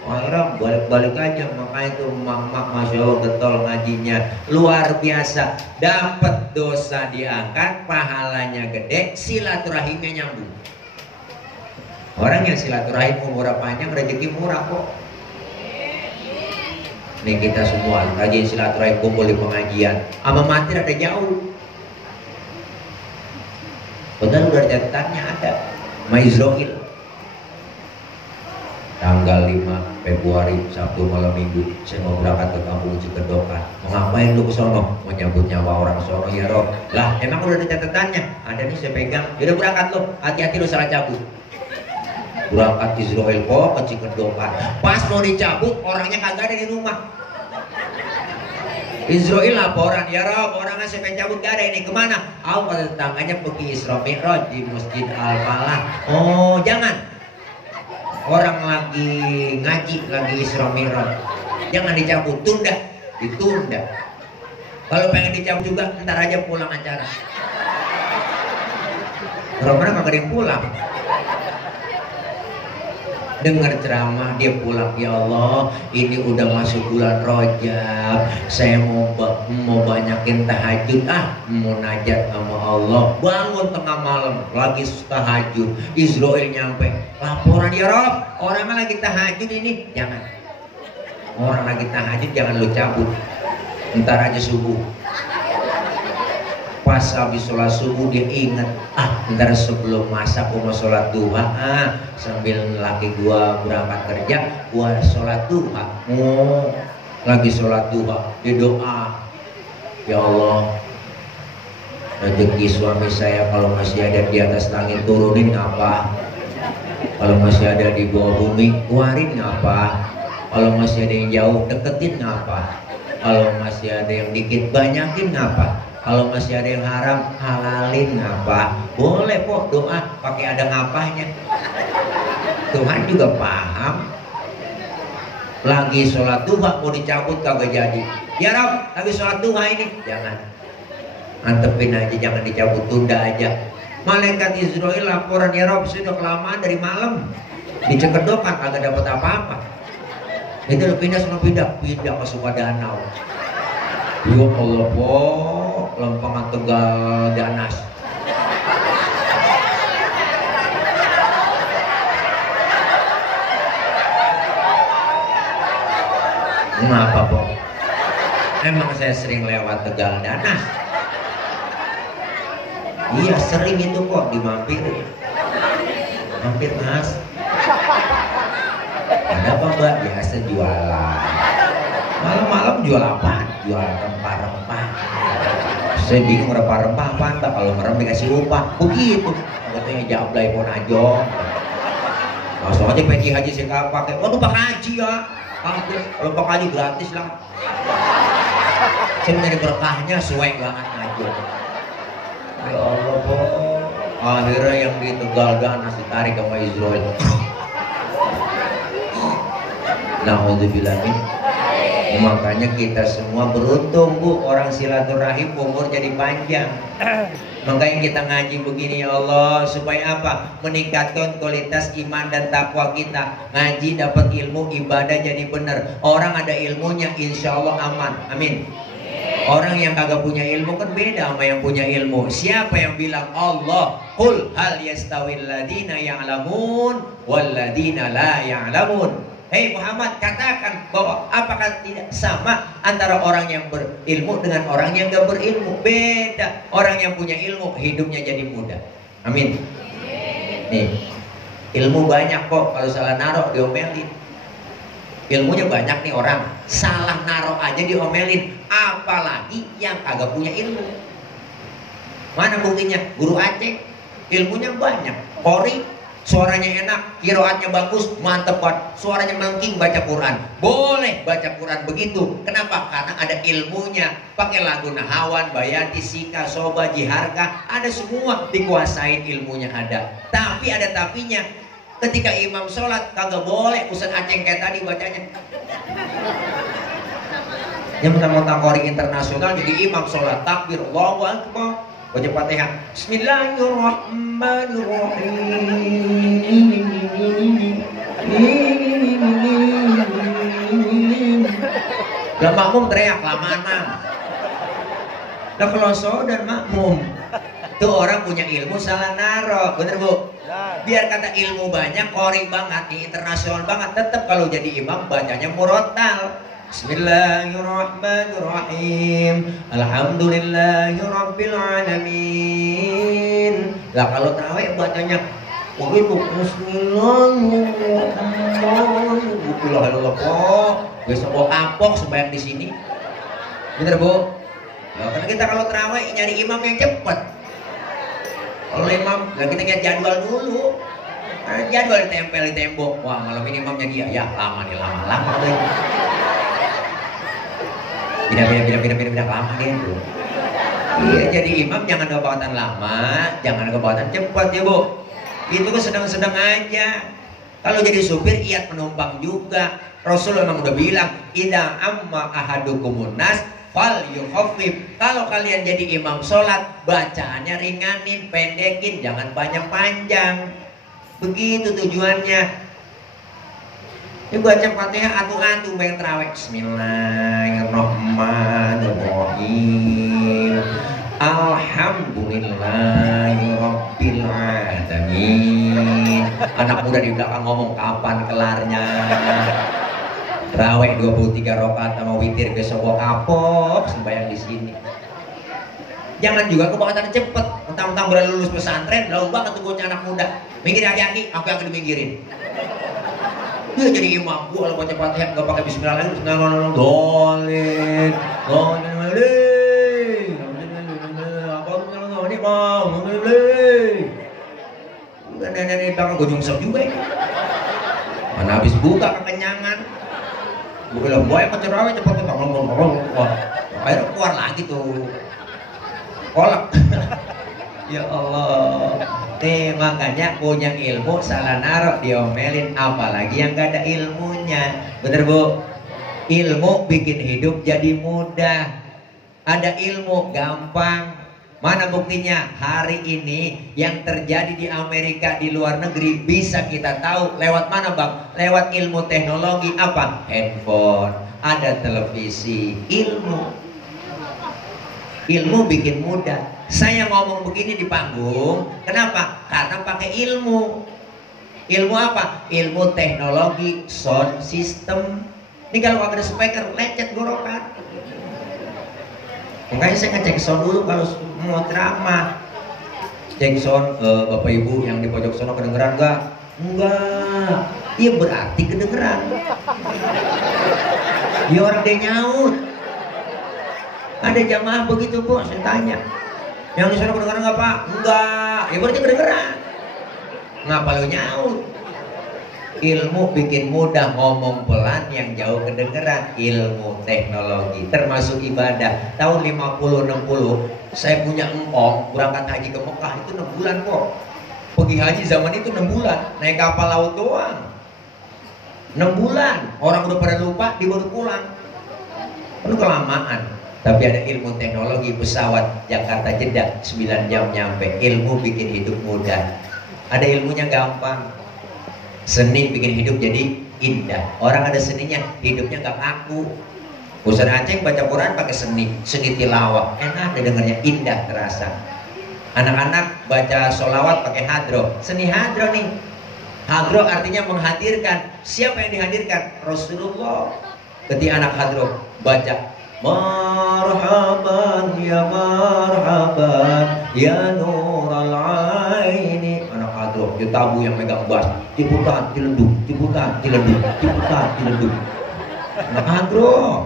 Orang balik-balik aja, makanya itu mak-mak masya Allah getol ngajinya luar biasa, dapat dosa diangkat, pahalanya gede, silaturahimnya nyambung. Orang yang silaturahim umur panjang, rezeki murah kok. Nih kita semua lagi silaturahim kumpul di pengajian, sama mati ada jauh. Padahal udah catatannya ada, Maizroil. Tanggal 5 Februari Sabtu malam Minggu saya mau berangkat ke kampung Cikedokan. Mau ngapain lu ke sono? Mau nyambut nyawa orang sono ya Rob. Lah emang udah ada catatannya? Ada nih saya pegang. Yaudah berangkat lo, hati-hati lo salah cabut. Berangkat Israel kok ke Cikedokan. Pas mau dicabut orangnya kagak ada di rumah. Israel laporan, ya Rob orangnya saya pengen cabut gak ada ini, kemana? Aku kata tetangganya pergi Isra Mi'raj di Masjid Al-Falah. Oh jangan, orang lagi ngaji, lagi Isra Mi'raj, jangan dicabut, ditunda. Kalau pengen dicabut juga ntar aja pulang acara. Orang-orang kagak ada yang pulang. Dengar ceramah dia pulang, ya Allah ini udah masuk bulan Rajab, saya mau banyakin tahajud, mau najat sama Allah. Bangun tengah malam lagi tahajud, Israel nyampe laporan, ya Rob orangnya lagi tahajud ini. Jangan, orang lagi tahajud jangan lu cabut, ntar aja subuh. Pas habis sholat subuh dia ingat, ntar sebelum masak gua mau sholat duha, sambil laki gua berangkat kerja gua sholat duha. Lagi sholat duha dia doa, ya Allah rezeki suami saya kalau masih ada di atas langit turunin apa, kalau masih ada di bawah bumi keluarin apa, kalau masih ada yang jauh deketin apa, kalau masih ada yang dikit banyakin apa, kalau masih ada yang haram halalin apa. Boleh kok doa pakai ada ngapahnya. Tuhan juga paham. Lagi sholat duha mau dicabut kagak jadi. Ya Rob lagi sholat duha ini, jangan, antepin aja, jangan dicabut, tunda aja. Malaikat Israel laporan, ya Rob sudah kelamaan dari malam di Cikedokan kagak dapat apa-apa. Itu lo pindah ke Sukadanau. Ya Allah po, Lempangan Tegal Danas. Kenapa po? Emang saya sering lewat Tegal Danas. Iya sering itu kok dimampir. Mampir Mas. Ada apa Mbak? Biasa jualan. Malam-malam jual apa? Jual rempah-rempah. Saya bingung rempah-rempah apaan Mbak? Kalau merem dikasih upah. Begitu. Katanya jablay pun aja. Langsung aja peci haji saya pakai. Waduh Pak Haji ya. Kalau Pak Haji gratis lah. Saya mencari berkahnya suek banget aja. Ya Allah po. Akhirnya yang di Tegal Danas ditarik sama Israel. Na'udzubillah min. Makanya kita semua beruntung Bu, orang silaturahim umur jadi panjang. Makanya kita ngaji begini ya Allah, supaya apa? Meningkatkan kualitas iman dan takwa kita. Ngaji dapat ilmu, ibadah jadi benar. Orang ada ilmunya insya Allah aman. Amin. Orang yang kagak punya ilmu kan beda sama yang punya ilmu. Siapa yang bilang Allah qul hal yastawil ladina ya'lamun wal ladina la ya'lamun. Hei Muhammad, katakan bahwa apakah tidak sama antara orang yang berilmu dengan orang yang gak berilmu? Beda. Orang yang punya ilmu hidupnya jadi mudah. Amin. Nih, ilmu banyak kok, kalau salah naruh diomelin. Ilmunya banyak nih orang, salah naruh aja diomelin. Apalagi yang kagak punya ilmu. Mana buktinya? Guru Aceh ilmunya banyak, Qori suaranya enak, qiraatnya bagus, mantep banget, suaranya melengking baca Quran. Boleh baca Quran begitu. Kenapa? Karena ada ilmunya. Pakai lagu Nahawan, Bayati, Sika, Soba, Jiharka, ada semua, dikuasain ilmunya ada. Tapi ada tapinya. Ketika imam sholat kagak boleh Ustaz Aceh kayak tadi bacanya. Yang mentang-mentang Qori internasional jadi imam sholat takbir Allahu Akbar, baca Fatihah Bismillahirrahmanirrahim. Lah makmum teriak lamaan mam. Lah kalau dan makmum tuh orang punya ilmu salah naro, bener bu? Biar kata ilmu banyak, kori banget, internasional banget, tetap kalau jadi imam bacanya murotal. Bismillahirrahmanirrahim. Alhamdulillahirabbil alamin. Lah kalau tarawih bacanya begitu Bismillahirrahmanirrahim. Besok mau kapok sembahyang di sini. Bener bu? Nah, karena kita kalau tarawih nyari imam yang cepet. Kalau imam, lah kita lihat jadwal dulu. Nah, jadwal ditempel di tembok. Wah malam ini imamnya dia, ya lama nih lama deh. Pindah lama dia tuh. Iya jadi imam jangan kebawatan lama, jangan kebawatan cepat ya bu. Itu kan sedang-sedang aja. Kalau jadi supir iat penumpang juga. Rasul memang udah bilang, idza amma ahadukumun nas fal yukhafif. Kalau kalian jadi imam sholat, bacaannya ringanin, pendekin, jangan panjang-panjang. Begitu tujuannya. Ini baca Fatihah atu-atu bayang terawih. Bismillahirrahmanirrahim. Alhamdulillahirabbil alamin. Anak muda di belakang ngomong kapan kelarnya. Terawih 23 rakaat sama witir besok gua kapok sembahyang di sini. Jangan juga kebawatan cepet. Mentang-mentang udah lulus pesantren, lalu banget tuh bocah anak muda. Minggir hati-hati, aku yang diminggirin. Dia jadi imam, gua kalau baca Fatihah nggak pakai bismillah lagi, dolin, udah nenek belakang gue nyungsep juga ini. Mana habis buka kekenyangan. Gue bilang, boy ke terawih cepet akhirnya keluar lagi tuh kolak. Ya Allah. Nih makanya punya ilmu salah naruh diomelin, apalagi yang gak ada ilmunya. Bener bu? Ilmu bikin hidup jadi mudah. Ada ilmu gampang. Mana buktinya? Hari ini yang terjadi di Amerika, di luar negeri bisa kita tahu lewat mana bang? Lewat ilmu teknologi apa? Handphone, ada televisi, ilmu bikin mudah. Saya ngomong begini di panggung, kenapa? Karena pakai ilmu. Ilmu apa? Ilmu teknologi sound system. Ini kalau ada speaker, lecet gorokan. Makanya saya ngecek sound dulu kalau mau ceramah. Cek sound ke bapak ibu yang di pojok sono kedengeran nggak? Enggak. Iya berarti kedengeran. Dia orang dia nyaut. Ada jamaah begitu bu, saya tanya. Yang di sana kedengeran nggak pak? Enggak. Ya berarti kedengeran. Ngapa lu nyaut? Ilmu bikin mudah, ngomong pelan yang jauh kedengeran. Ilmu teknologi termasuk ibadah. Tahun 50-60 saya punya empong berangkat haji ke Mekah itu 6 bulan kok. Pergi haji zaman itu 6 bulan, naik kapal laut doang 6 bulan. Orang udah pada lupa, dia baru pulang. Itu kelamaan. Tapi ada ilmu teknologi, pesawat Jakarta Jeddah 9 jam nyampe. Ilmu bikin hidup mudah. Ada ilmunya gampang. Seni bikin hidup jadi indah. Orang ada seninya, hidupnya gak kaku. Ustaz Aceh baca Quran pakai seni tilawah. Enak deh dengarnya, indah terasa. Anak-anak baca sholawat pakai hadro. Seni hadro nih. Hadro artinya menghadirkan. Siapa yang dihadirkan? Rasulullah. Ketika anak hadro baca marhaban ya nural aini. Anak hadroh, dia tabu yang megang bass. Ciputan, ciledug, ciputan, ciledug, ciputan, ciledug. Anak hadroh.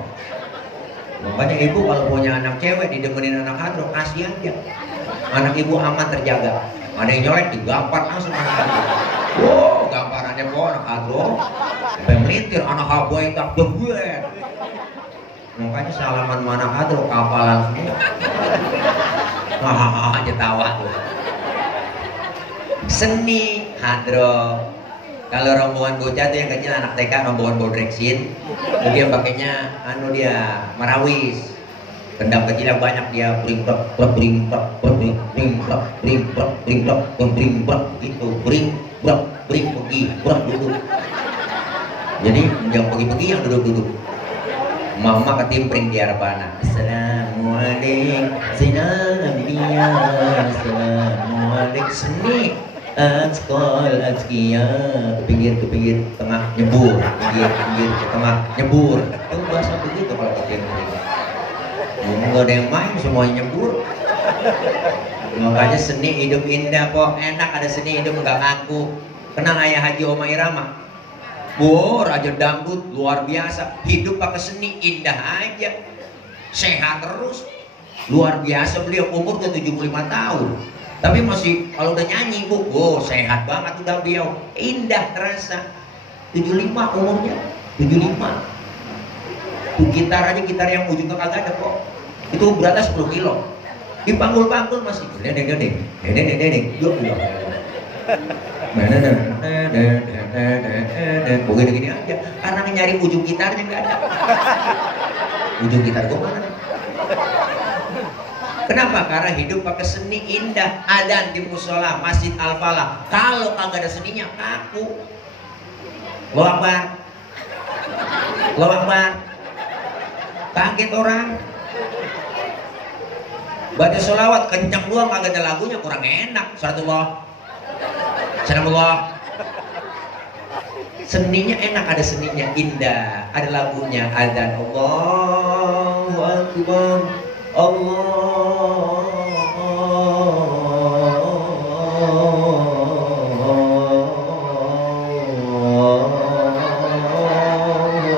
Makanya ibu kalau punya anak cewek didemenin anak hadroh, kasih aja. Anak ibu aman terjaga. Ada yang nyolek digampar langsung anak hadroh. Wow, gamparannya kok anak hadroh. Sampai melintir anak haboy tak bebuet. Makanya salaman mana hadroh kapalan semua. Wah aja tawa tuh. Seni hadroh. Kalau rombongan bocah tuh yang kecil anak TK rombongan bodreksin, dia pakainya dia marawis. Kendang kecil yang banyak dia bringplek gitu, bring pergi duduk. Jadi yang pergi yang duduk. Mama ketimpring di Arbana. Assalamualaikum Zainal Anbiya. Assalamualaikum seni Atskol Atskia. Ke pinggir tengah nyebur, pinggir ke tengah nyebur. Itu bahasa begitu kalau ketimpring. Nggak ada yang main, semuanya nyebur. Makanya seni hidup indah kok, enak ada seni hidup nggak ngaku. Kenal ayah Haji Oma Irama? Raja dangdut luar biasa, hidup pakai seni indah aja, sehat terus, luar biasa beliau, umur ke 75 tahun, tapi masih kalau udah nyanyi sehat banget udah beliau, indah terasa. 75 umurnya, 75. Tuh gitar aja, gitar yang ujungnya kagak ada kok, itu beratnya 10 kilo, dipanggul-panggul masih dedeng, begini aja, karena nyari ujung gitarnya nggak ada. Ujung gitar gue mana? Kenapa? Karena hidup pakai seni indah. Adzan di musola Masjid Al Falah, kalau kagak ada seninya kaku. Allahu Akbar, Allahu Akbar, kaget orang. Baca sholawat kencang doang kagak ada lagunya, kurang enak. Salatullah, Salamullah. Seninya enak, ada seninya indah, ada lagunya. Adzan Allahu Akbar, Allahu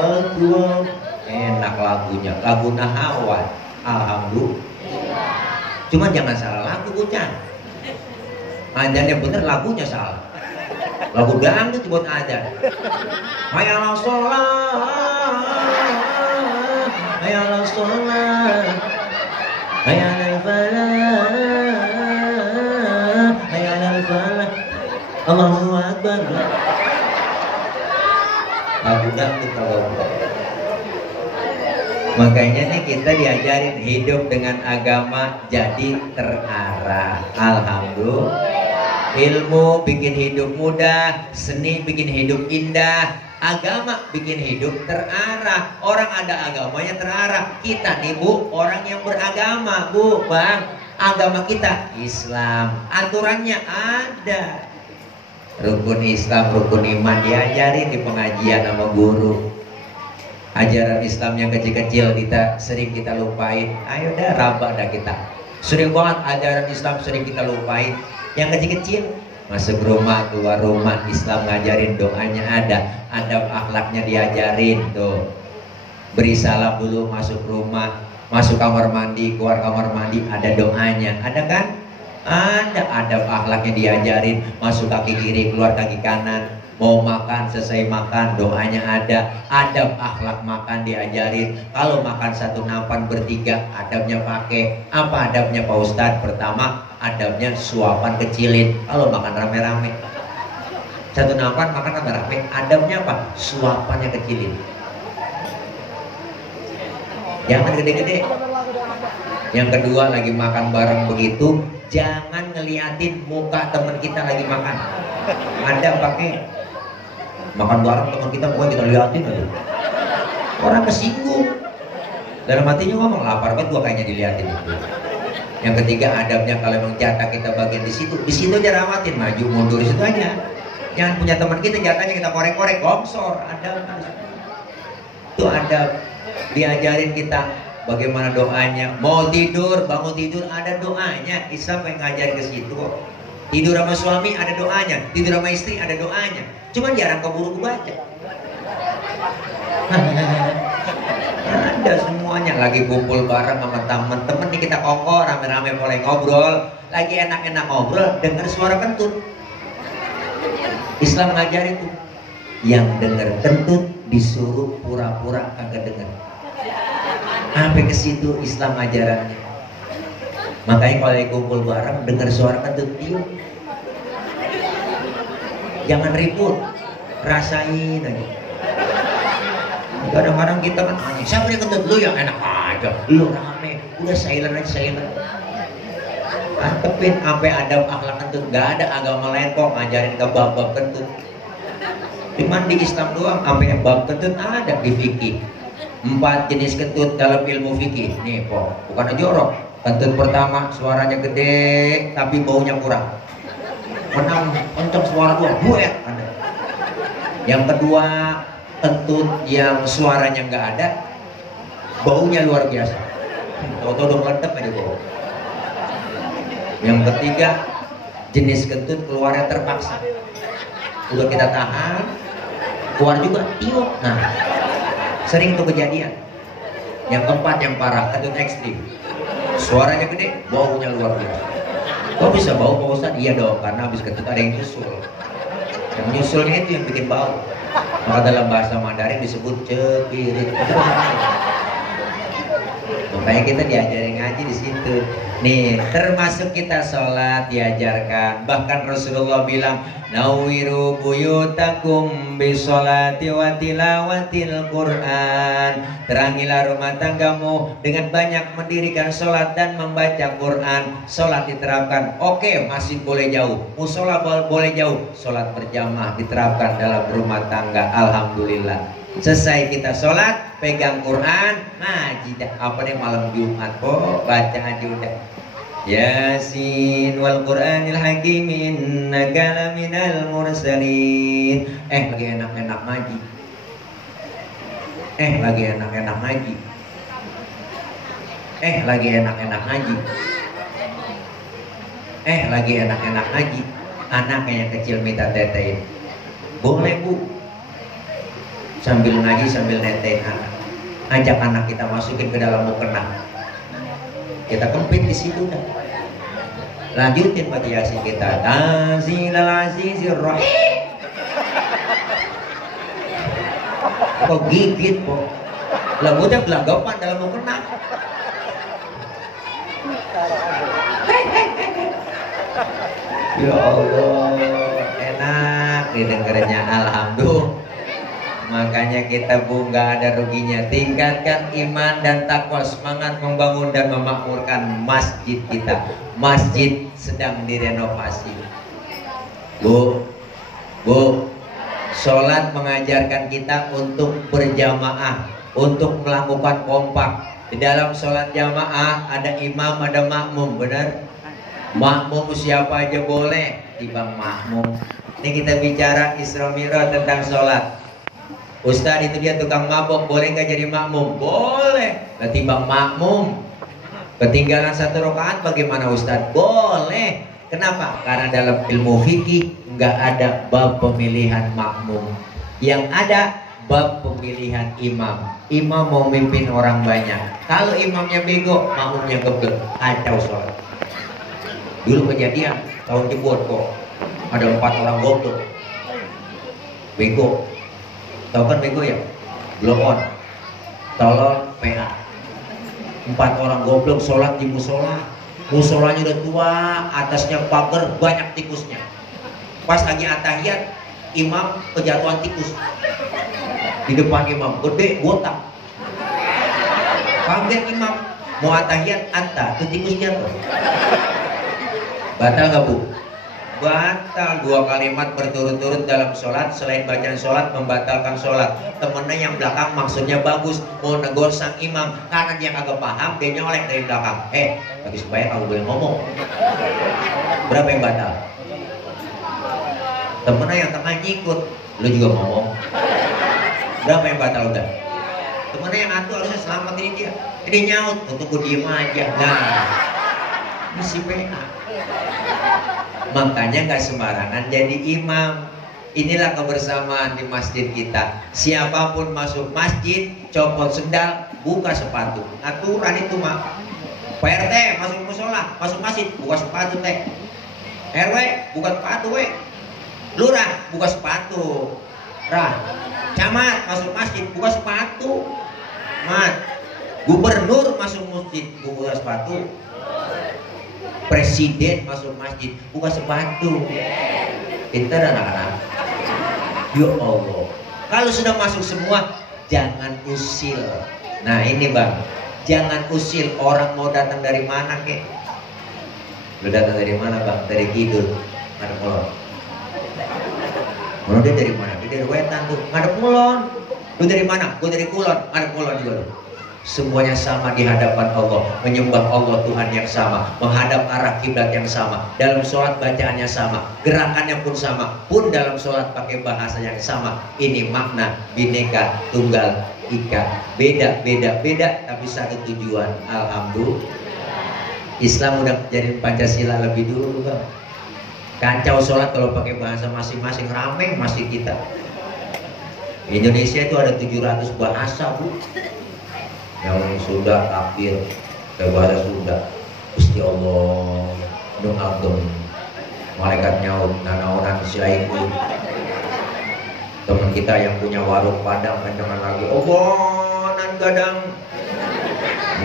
Akbar. Enak lagunya, lagu Nahawan. Alhamdulillah. Cuma jangan salah lagu bukan. Adzan yang bener, lagunya salah. Lagu dangdut buat adzan. Hayya 'alas shalah, hayya 'alas shalah, hayya 'alal falah, hayya 'alal falah, Allahu Akbar. Lagu dangdut kalau. Makanya nih kita diajarin hidup dengan agama jadi terarah. Alhamdulillah. Ilmu bikin hidup mudah, seni bikin hidup indah, agama bikin hidup terarah. Orang ada agamanya terarah. Kita nih Bu, orang yang beragama Bu, Bang. Agama kita Islam, aturannya ada. Rukun Islam, rukun iman diajarin di pengajian sama guru. Ajaran Islam yang kecil-kecil sering kita lupain. Ayo dah rabak dah kita. Sering banget ajaran Islam sering kita lupain. Yang kecil-kecil, masuk rumah, keluar rumah, Islam ngajarin doanya ada, adab akhlaknya diajarin tuh. Beri salam dulu masuk rumah, masuk kamar mandi, keluar kamar mandi, ada doanya, ada kan? Ada adab akhlaknya diajarin, masuk kaki kiri, keluar kaki kanan. Mau makan, selesai makan, doanya ada. Adab akhlak makan diajarin. Kalau makan satu nampan bertiga, adabnya pakai. Apa adabnya Pak Ustadz? Pertama, adabnya suapan kecilin. Kalau makan rame-rame, satu nampan makan rame-rame, adabnya apa? Suapannya kecilin. Jangan gede-gede. Yang kedua, lagi makan bareng begitu, jangan ngeliatin muka teman kita lagi makan. Ada pakai makan bareng teman kita, pokoknya kita liatin aja. Orang kesinggung. Dalam hatinya ngomong, lapar banget gua kayaknya diliatin itu. Yang ketiga, adabnya kalau emang jatah kita bagian di situ aja ramatin, maju mundur di situ aja. Jangan punya teman kita jatahnya kita korek-korek, gongsor. Adab itu adab. Diajarin kita bagaimana doanya. Mau tidur, bangun tidur ada doanya. Islam pengen ngajarin ke situ kok. Tidur sama suami ada doanya, tidur sama istri ada doanya. Cuman jarang keburu kebaca. Ada semuanya. Lagi kumpul bareng sama temen-temen nih, kita kongko rame-rame mulai ngobrol. Lagi enak-enak ngobrol, dengar suara kentut. Islam ngajarin tuh, yang denger kentut disuruh pura-pura kagak denger. Sampai ke situ Islam ajarannya. Makanya kalau lagi kumpul bareng dengar suara kentut, diam. Jangan ribut, rasain aja. Kadang-kadang kita kan nanya, siapa yang kentut? Lu yang enak aja, lu rame, udah silent aja, silent. Antepin sampai adab akhlak kentut. Gak ada agama lain kok ngajarin ke bab-bab kentut. Cuman di Islam doang sampai bab kentut ada di fikih. 4 jenis kentut dalam ilmu fikih. Nih, bukan jorok. Kentut pertama suaranya gede tapi baunya kurang. Menang kencang suara dua, buet ada. Yang kedua, kentut yang suaranya nggak ada, baunya luar biasa. Tahu-tahu udah meledak aja bau. Yang ketiga, jenis kentut keluarnya terpaksa. Udah kita tahan, keluar juga tiup. Nah, sering tuh kejadian. Yang keempat yang parah, kentut ekstrim. Suaranya gede, baunya luar biasa. Kok bisa bau Pak Ustadz? Iya dong, karena habis kentut ada yang nyusul. Yang nyusulnya itu yang bikin bau. Maka dalam bahasa Mandarin disebut cepirit. Makanya kita diajarin ngaji di situ. Nih, termasuk kita sholat diajarkan. Bahkan Rasulullah bilang, nawiru buyutakum bisolati wa tilawatil Quran. Terangilah rumah tanggamu dengan banyak mendirikan sholat dan membaca Quran. Sholat diterapkan. Oke, masjid boleh jauh, musola boleh jauh, sholat berjamaah diterapkan dalam rumah tangga. Alhamdulillah. Selesai kita sholat, pegang Quran, ngaji dah. Apa nih malam Jumat kok baca aja udah. Yasin wal Qur'anil Hakim innaka laminal mursalin. Lagi enak-enak ngaji. Lagi enak-enak ngaji. Lagi enak-enak ngaji. Lagi enak-enak ngaji. Anaknya yang kecil minta tetein. Boleh bu, sambil ngaji sambil netein anak. Ajak anak kita masukin ke dalam mukena. Kita kempit di situ dah. Lanjutin baca Yasin kita. Tanzilal Azizir Rahim. Kok gigit kok? Lah udah belagapan dalam mukena. Ya Allah, enak didengarnya. Alhamdulillah. Makanya kita bu nggak ada ruginya. Tingkatkan iman dan takwa, semangat membangun dan memakmurkan masjid kita. Masjid sedang direnovasi. Bu, sholat mengajarkan kita untuk berjamaah, untuk melakukan kompak. Di dalam sholat jamaah ada imam, ada makmum, benar? Makmum siapa aja boleh, dibang makmum. Ini kita bicara Isra Mi'raj tentang sholat. Ustadz itu dia tukang mabok, boleh nggak jadi makmum? Boleh. Berarti bang makmum ketinggalan 1 rakaat bagaimana Ustadz? Boleh. Kenapa? Karena dalam ilmu fikih nggak ada bab pemilihan makmum. Yang ada bab pemilihan imam. Imam mau mimpin orang banyak. Kalau imamnya bego, makmumnya geblek, kacau sholat. Dulu kejadian tahun jebot kok ada 4 orang goblok, bego. Tahu kan bego ya? Blow on, tolong PA. 4 orang goblok sholat di musola. Musolanya udah tua, atasnya pagar, banyak tikusnya. Pas lagi atahiyat, imam kejatuhan tikus di depan imam, gede, botak. Kaget imam, mau atahiyat, tuh tikus jatuh. Batal gak bu? Batal. 2 kalimat berturut-turut dalam sholat, selain bacaan sholat membatalkan sholat. Temennya yang belakang maksudnya bagus, mau negor sang imam, karena dia kagak paham, dia nyolek dari belakang. Bagi supaya kamu boleh ngomong. Berapa yang batal? Temennya yang tengah nyikut, lu juga ngomong. Berapa yang batal udah? Temennya yang atu harusnya selamat ini dia. Ini nyaut, untuk gue diem aja. Nah, ini si PA. Makanya nggak sembarangan jadi imam. Inilah kebersamaan di masjid kita. Siapapun masuk masjid, copot sendal, buka sepatu. Aturan itu mah. Pak RT masuk musola, masuk masjid, buka sepatu teh. RW buka sepatu we. Lurah buka sepatu. Camat masuk masjid, buka sepatu. Gubernur masuk masjid, buka sepatu. Presiden masuk masjid, buka sepatu. Pintar anak-anak. Ya Allah. Kalau sudah masuk semua, jangan usil. Nah ini bang, jangan usil. Orang mau datang dari mana kek? Lu datang dari mana bang? Dari kidul, ngadep kulon. Kalau dia dari mana? Dia dari wetan tuh, ngadep kulon. Lu dari mana? Gue dari Kulon. Ada Kulon juga lu. Semuanya sama di hadapan Allah, menyembah Allah Tuhan yang sama, menghadap arah kiblat yang sama, dalam sholat bacaannya sama, gerakannya pun sama, pun dalam sholat pakai bahasa yang sama. Ini makna Bhinneka Tunggal Ika. Beda, tapi satu tujuan. Alhamdulillah. Islam udah jadi Pancasila lebih dulu, Bang. Kacau sholat kalau pakai bahasa masing-masing, rame masih kita. Indonesia itu ada 700 bahasa, Bu. Yang Sunda takbir ke bahasa Sunda, Gusti Allah Dung Ageng, malaikat nyaut nanaonan silaiku. Teman kita yang punya warung Padang kencangan lagi, obonan gadang,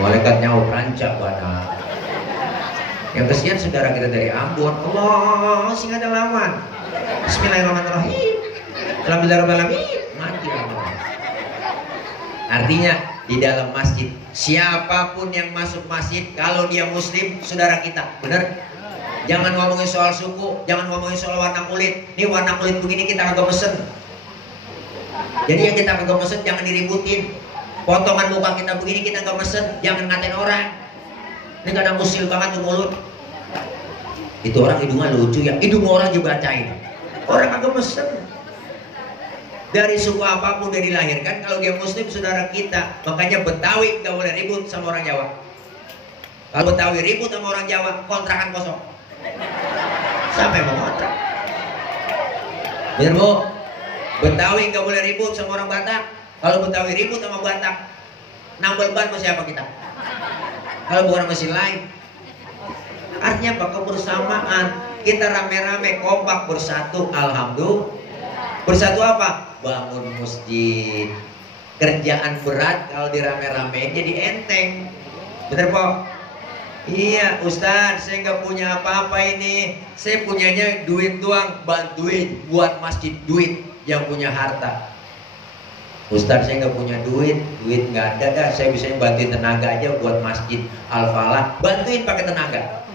malaikat nyaut rancak bana. Yang kesian saudara kita dari Ambon, Allah singa dalaman, Bismillahirrahmanirrahim, Alhamdulillahirrahmanirrahim, mati lama. Artinya di dalam masjid, siapapun yang masuk masjid, kalau dia muslim, saudara kita, bener? Jangan ngomongin soal suku, jangan ngomongin soal warna kulit. Ini warna kulit begini kita kagak pesen. Jadi yang kita kagak pesen jangan diributin. Potongan muka kita begini kita kagak pesen, jangan ngatain orang. Ini kadang usil banget tuh mulut. Itu orang hidungnya lucu ya, hidung orang dibacain. Orang kagak pesen. Dari suku apapun dia dilahirkan, kalau dia muslim saudara kita. Makanya Betawi gak boleh ribut sama orang Jawa. Kalau Betawi ribut sama orang Jawa, kontrakan kosong. Siapa yang mau kontrak? Bener Bu? Betawi gak boleh ribut sama orang Batak. Kalau Betawi ribut sama Batak, nambal ban sama siapa kita? Kalau bukan mesin lain. Artinya apa? Kebersamaan. Kita rame-rame kompak bersatu. Alhamdulillah. Bersatu apa? Bangun masjid. Kerjaan berat kalau dirame-ramein jadi enteng. Bener po? Iya Ustadz, saya nggak punya apa-apa ini. Saya punyanya duit doang, bantuin buat masjid, duit yang punya harta. Ustadz saya nggak punya duit nggak ada dah. Saya bisa bantuin tenaga aja buat masjid Al-Falah, bantuin pakai tenaga.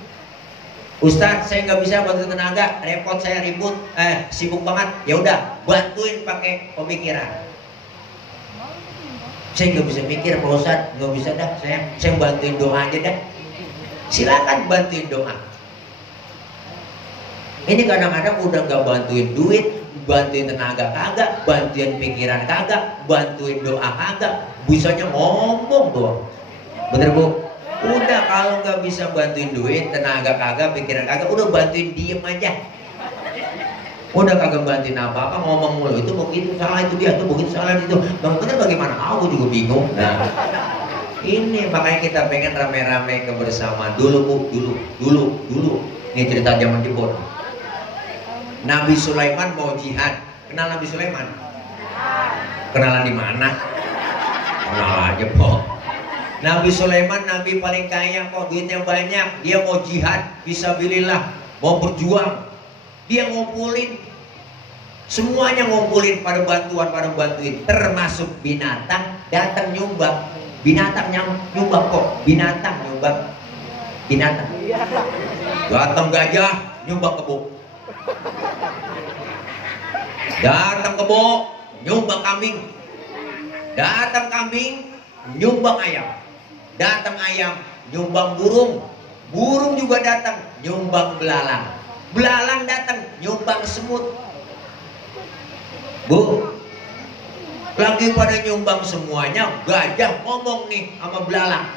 Ustadz saya nggak bisa bantu tenaga, repot saya ribut, sibuk banget. Ya udah, bantuin pakai pemikiran. Saya nggak bisa mikir Pak Ustadz, nggak bisa dah. Saya bantuin doa aja dah. Silakan bantuin doa. Ini kadang-kadang udah nggak bantuin duit, bantuin tenaga kagak, bantuin pikiran kagak, bantuin doa kagak, bisanya ngomong doang. Bener Bu? Udah kalau nggak bisa bantuin duit, tenaga kagak, pikiran kagak, udah bantuin diem aja. Udah kagak bantuin apa-apa, ngomong mulu, itu begitu salah, itu dia, itu begitu salah, itu. Bang bener bagaimana? Aku juga bingung. Nah, ini makanya kita pengen rame-rame kebersamaan. Dulu Bu, dulu. Ini cerita zaman Jepun. Nabi Sulaiman mau jihad. Kenal Nabi Sulaiman? Kenalan di mana? Kenal aja Po. Nabi Sulaiman nabi paling kaya kok, duitnya banyak. Dia mau jihad fisabilillah, mau berjuang. Dia ngumpulin semuanya, ngumpulin pada bantuin, termasuk binatang datang nyumbang. Binatang nyumbang kok, binatang nyumbang. Binatang. Datang gajah nyumbang kebo. Datang kebo nyumbang kambing. Datang kambing nyumbang ayam. Datang ayam nyumbang burung. Burung juga datang nyumbang belalang. Belalang datang nyumbang semut. Bu, lagi pada nyumbang semuanya, gajah ngomong nih sama belalang.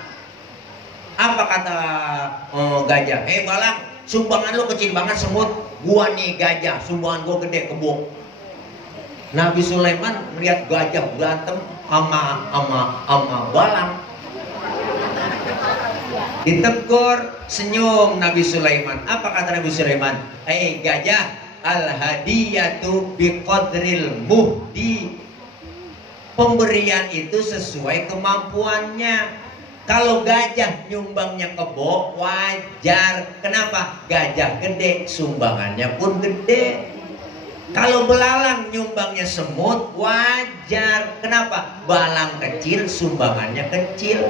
Apa kata gajah? Belalang, sumbangan lu kecil banget semut. Gua nih gajah, sumbangan gua gede kebo. Nabi Sulaiman melihat gajah berantem sama belalang. Ditegur, senyum Nabi Sulaiman. Apa kata Nabi Sulaiman? Gajah, al-hadiyatu biqadril muhdi. Pemberian itu sesuai kemampuannya. Kalau gajah nyumbangnya kebo, wajar. Kenapa? Gajah gede, sumbangannya pun gede. Kalau belalang nyumbangnya semut, wajar. Kenapa? Belalang kecil, sumbangannya kecil.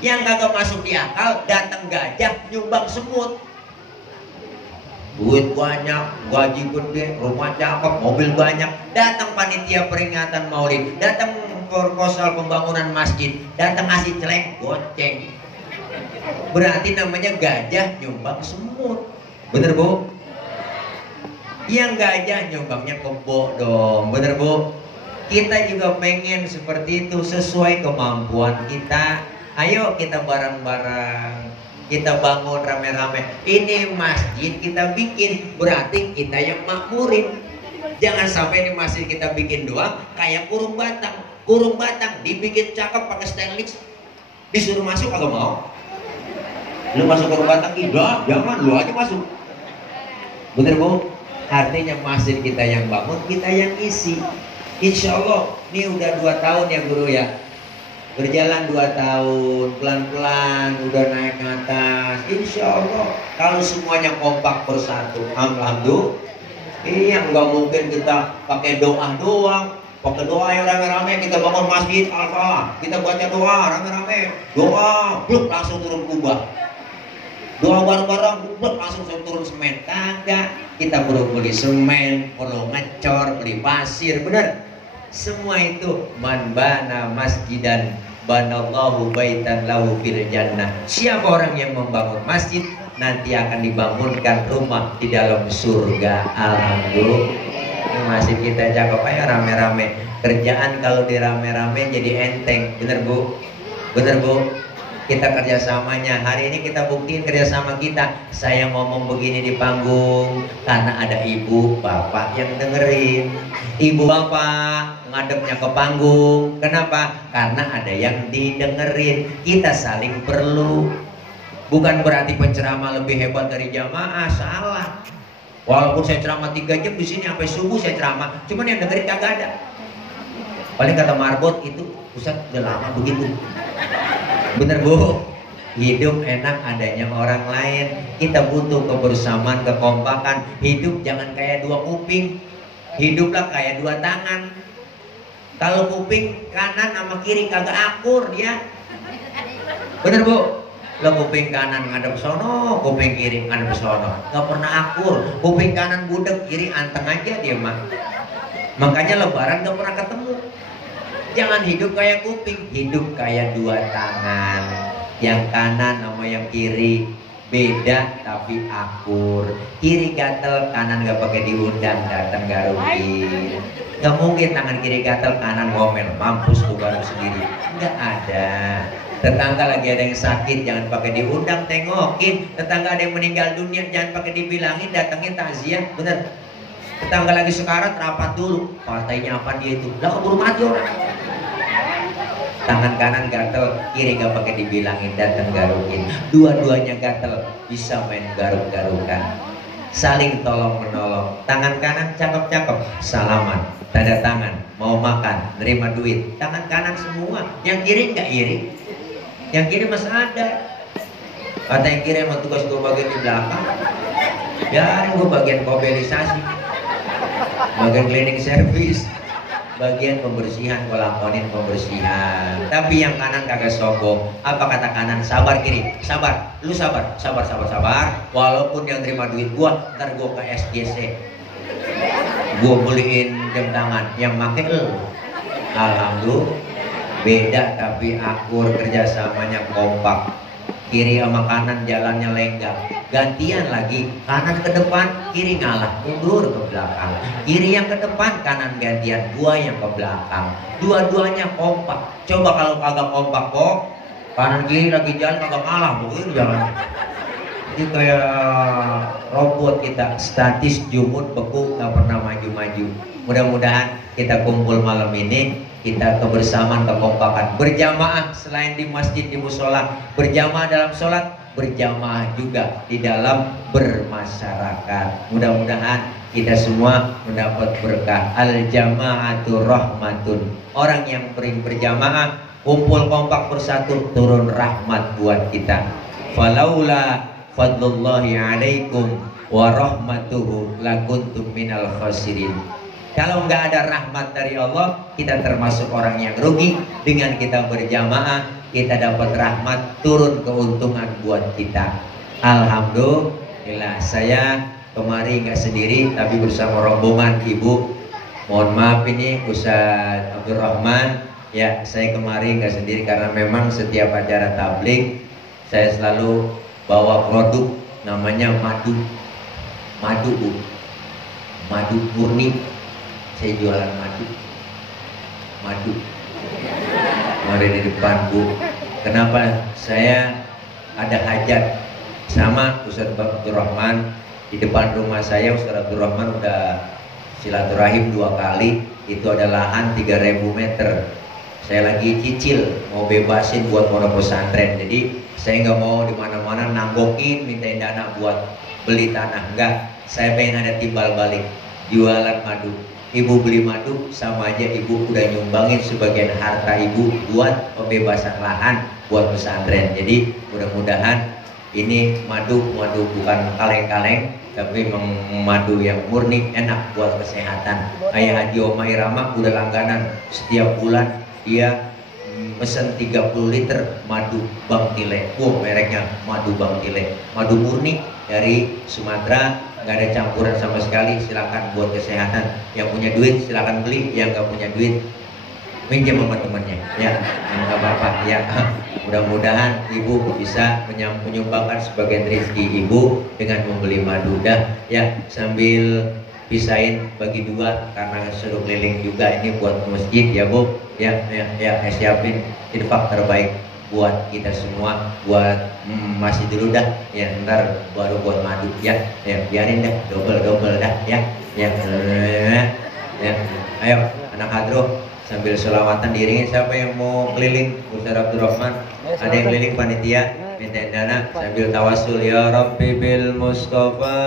Yang kagak masuk di akal, datang gajah nyumbang semut. Duit banyak, gaji gede, rumah cakep, mobil banyak. Datang panitia peringatan Maulid, datang proposal pembangunan masjid, datang ngasih celeng, goceng. Berarti namanya gajah nyumbang semut. Bener Bu? Yang gajah nyumbangnya kebo dong. Bener Bu? Kita juga pengen seperti itu sesuai kemampuan kita. Ayo kita bareng-bareng, kita bangun rame-rame. Ini masjid kita bikin, berarti kita yang makmurin. Jangan sampai ini masjid kita bikin doang kayak kurung batang. Kurung batang dibikin cakep pakai stainless, disuruh masuk agak mau. Lu masuk kurung batang tidak, jangan, lu aja masuk. Bener Bu? Artinya masjid kita yang bangun, kita yang isi. Insya Allah, ini udah 2 tahun ya Guru ya. Berjalan 2 tahun, pelan-pelan udah naik ke atas. Insya Allah, kalau semuanya kompak bersatu, alhamdulillah. Iya, nggak mungkin kita pakai doa doang. Pakai doa yang rame-rame, kita bangun masjid Al-Falah, kita baca doa rame-rame, doa, bluk langsung turun kubah. Doa bareng-bareng, bluk langsung turun semen. Kagak, kita perlu beli semen, perlu ngecor, beli pasir, bener. Semua itu man bana masjidan banallahu baitan lahu fil jannah. Siapa orang yang membangun masjid, nanti akan dibangunkan rumah di dalam surga. Alhamdulillah. Ini masjid kita cakep aja rame-rame. Kerjaan kalau dirame-rame jadi enteng. Bener Bu? Bener Bu? Kita kerjasamanya. Hari ini kita buktiin kerjasama kita. Saya ngomong begini di panggung karena ada ibu bapak yang dengerin. Ibu bapak ngadepnya ke panggung. Kenapa? Karena ada yang didengerin. Kita saling perlu. Bukan berarti penceramah lebih hebat dari jamaah. Salah. Walaupun saya ceramah 3 jam di sini sampai subuh saya ceramah, cuman yang dengerin kagak ada. Paling kata Marbot itu, Ustaz udah lama begitu. Bener Bu? Hidup enak adanya orang lain. Kita butuh kebersamaan, kekompakan. Hidup jangan kayak 2 kuping. Hiduplah kayak 2 tangan. Kalau kuping kanan sama kiri kagak akur dia. Bener Bu? Lo kuping kanan ngadep sono, kuping kiri ngadep sono, nggak pernah akur. Kuping kanan budek, kiri anteng aja dia mah. Makanya lebaran nggak pernah ketemu. Jangan hidup kayak kuping, hidup kayak 2 tangan. Yang kanan sama yang kiri beda tapi akur. Kiri gatel, kanan nggak pakai diundang, datang gak rugi. Nggak mungkin tangan kiri gatel, kanan ngomel, mampus tuh baru sendiri. Nggak ada. Tetangga lagi ada yang sakit, jangan pakai diundang, tengokin. Tetangga ada yang meninggal dunia, jangan pakai dibilangin, datangin takziah. Bener. Tetangga lagi sekarat, rapat dulu. Partainya apa dia itu? Lah keburu mati orang. Tangan kanan gatel, kiri gak pakai dibilangin, datang garukin. Dua-duanya gatel, bisa main garuk-garukan. Saling tolong menolong. Tangan kanan cakep-cakep, salaman, tanda tangan, mau makan, nerima duit. Tangan kanan semua, yang kiri nggak iri. Yang kiri masih ada. Kata yang kiri emang tugas gue bagian di belakang. Biarin gue bagian mobilisasi, bagian cleaning service, bagian pembersihan, gue lakonin pembersihan. Tapi yang kanan kagak sombong. Apa kata kanan? Sabar kiri, sabar. Lu sabar, sabar, sabar, sabar. Walaupun yang terima duit gue, ntar gue ke SGC, gue beliin jam tangan yang make lu. Alhamdulillah. Beda tapi akur, kerjasamanya kompak. Kiri sama kanan jalannya lenggang. Gantian lagi, kanan ke depan, kiri ngalah, mundur ke belakang. Kiri yang ke depan, kanan gantian, gua yang ke belakang. Dua-duanya kompak. Coba kalau kagak kompak kok, kanan kiri lagi jalan kagak ngalah, begini jalan. Ini kayak robot kita, statis, jumut, beku, gak pernah maju-maju. Mudah-mudahan kita kumpul malam ini, kita kebersamaan, kekompakan, berjamaah selain di masjid, di musola, berjamaah dalam sholat, berjamaah juga di dalam bermasyarakat. Mudah-mudahan kita semua mendapat berkah. Al jama'atu rahmatun. Orang yang sering berjamaah, kumpul kompak bersatu, turun rahmat buat kita. Falaula fadlullahi alaikum wa rahmatuhu lakuntum minal khasirin. Kalau nggak ada rahmat dari Allah, kita termasuk orang yang rugi. Dengan kita berjamaah, kita dapat rahmat, turun keuntungan buat kita. Alhamdulillah, saya kemari nggak sendiri, tapi bersama rombongan ibu. Mohon maaf ini Ustaz Abdurrahman, Ya, saya kemari nggak sendiri karena memang setiap acara tablik saya selalu bawa produk namanya madu. Madu, Bu. Madu murni. Saya jualan madu. Madu. Mari di depan, Bu. Kenapa? Saya ada hajat sama Ustaz Abdurrahman di depan rumah saya. Ustaz Abdurrahman udah silaturahim 2 kali. Itu ada lahan 3000 meter. Saya lagi cicil mau bebasin buat pondok pesantren. Jadi saya nggak mau di mana-mana nanggokin mintain dana buat beli tanah. Enggak, saya pengen ada timbal balik jualan madu. Ibu beli madu sama aja ibu udah nyumbangin sebagian harta ibu buat pembebasan lahan buat pesantren. Jadi mudah-mudahan ini madu bukan kaleng-kaleng, tapi madu yang murni enak buat kesehatan. Ayah Haji Oma Irama udah langganan setiap bulan dia pesen 30 liter madu Bang Tile. Mereknya madu Bang Tile, madu murni dari Sumatera, nggak ada campuran sama sekali. Silakan buat kesehatan. Yang punya duit silakan beli, yang nggak punya duit minjem sama temannya, ya nggak apa-apa ya. Mudah-mudahan ibu bisa menyumbangkan sebagian rezeki ibu dengan membeli madu. Dah ya, sambil pisahin bagi 2 karena suruh keliling juga ini buat masjid ya Bu. Ya, siapin infak terbaik buat kita semua, buat masih dulu dah ya, ntar baru buat madu ya. Biarin dah double dah ya. Ayo anak hadroh sambil selawatan diiringin. Siapa yang mau keliling? Ustaz Abdurrahman ada yang keliling panitia minta dana sambil tawasul. Ya Rabbi bil Mustafa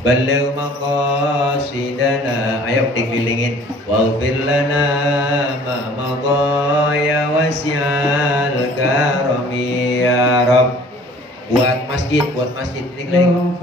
baligh maqasidana. Ayo dikelilingin. Waghfir lana ma madha ya wasi'al karami ya Rabb. Buat masjid ini keliling.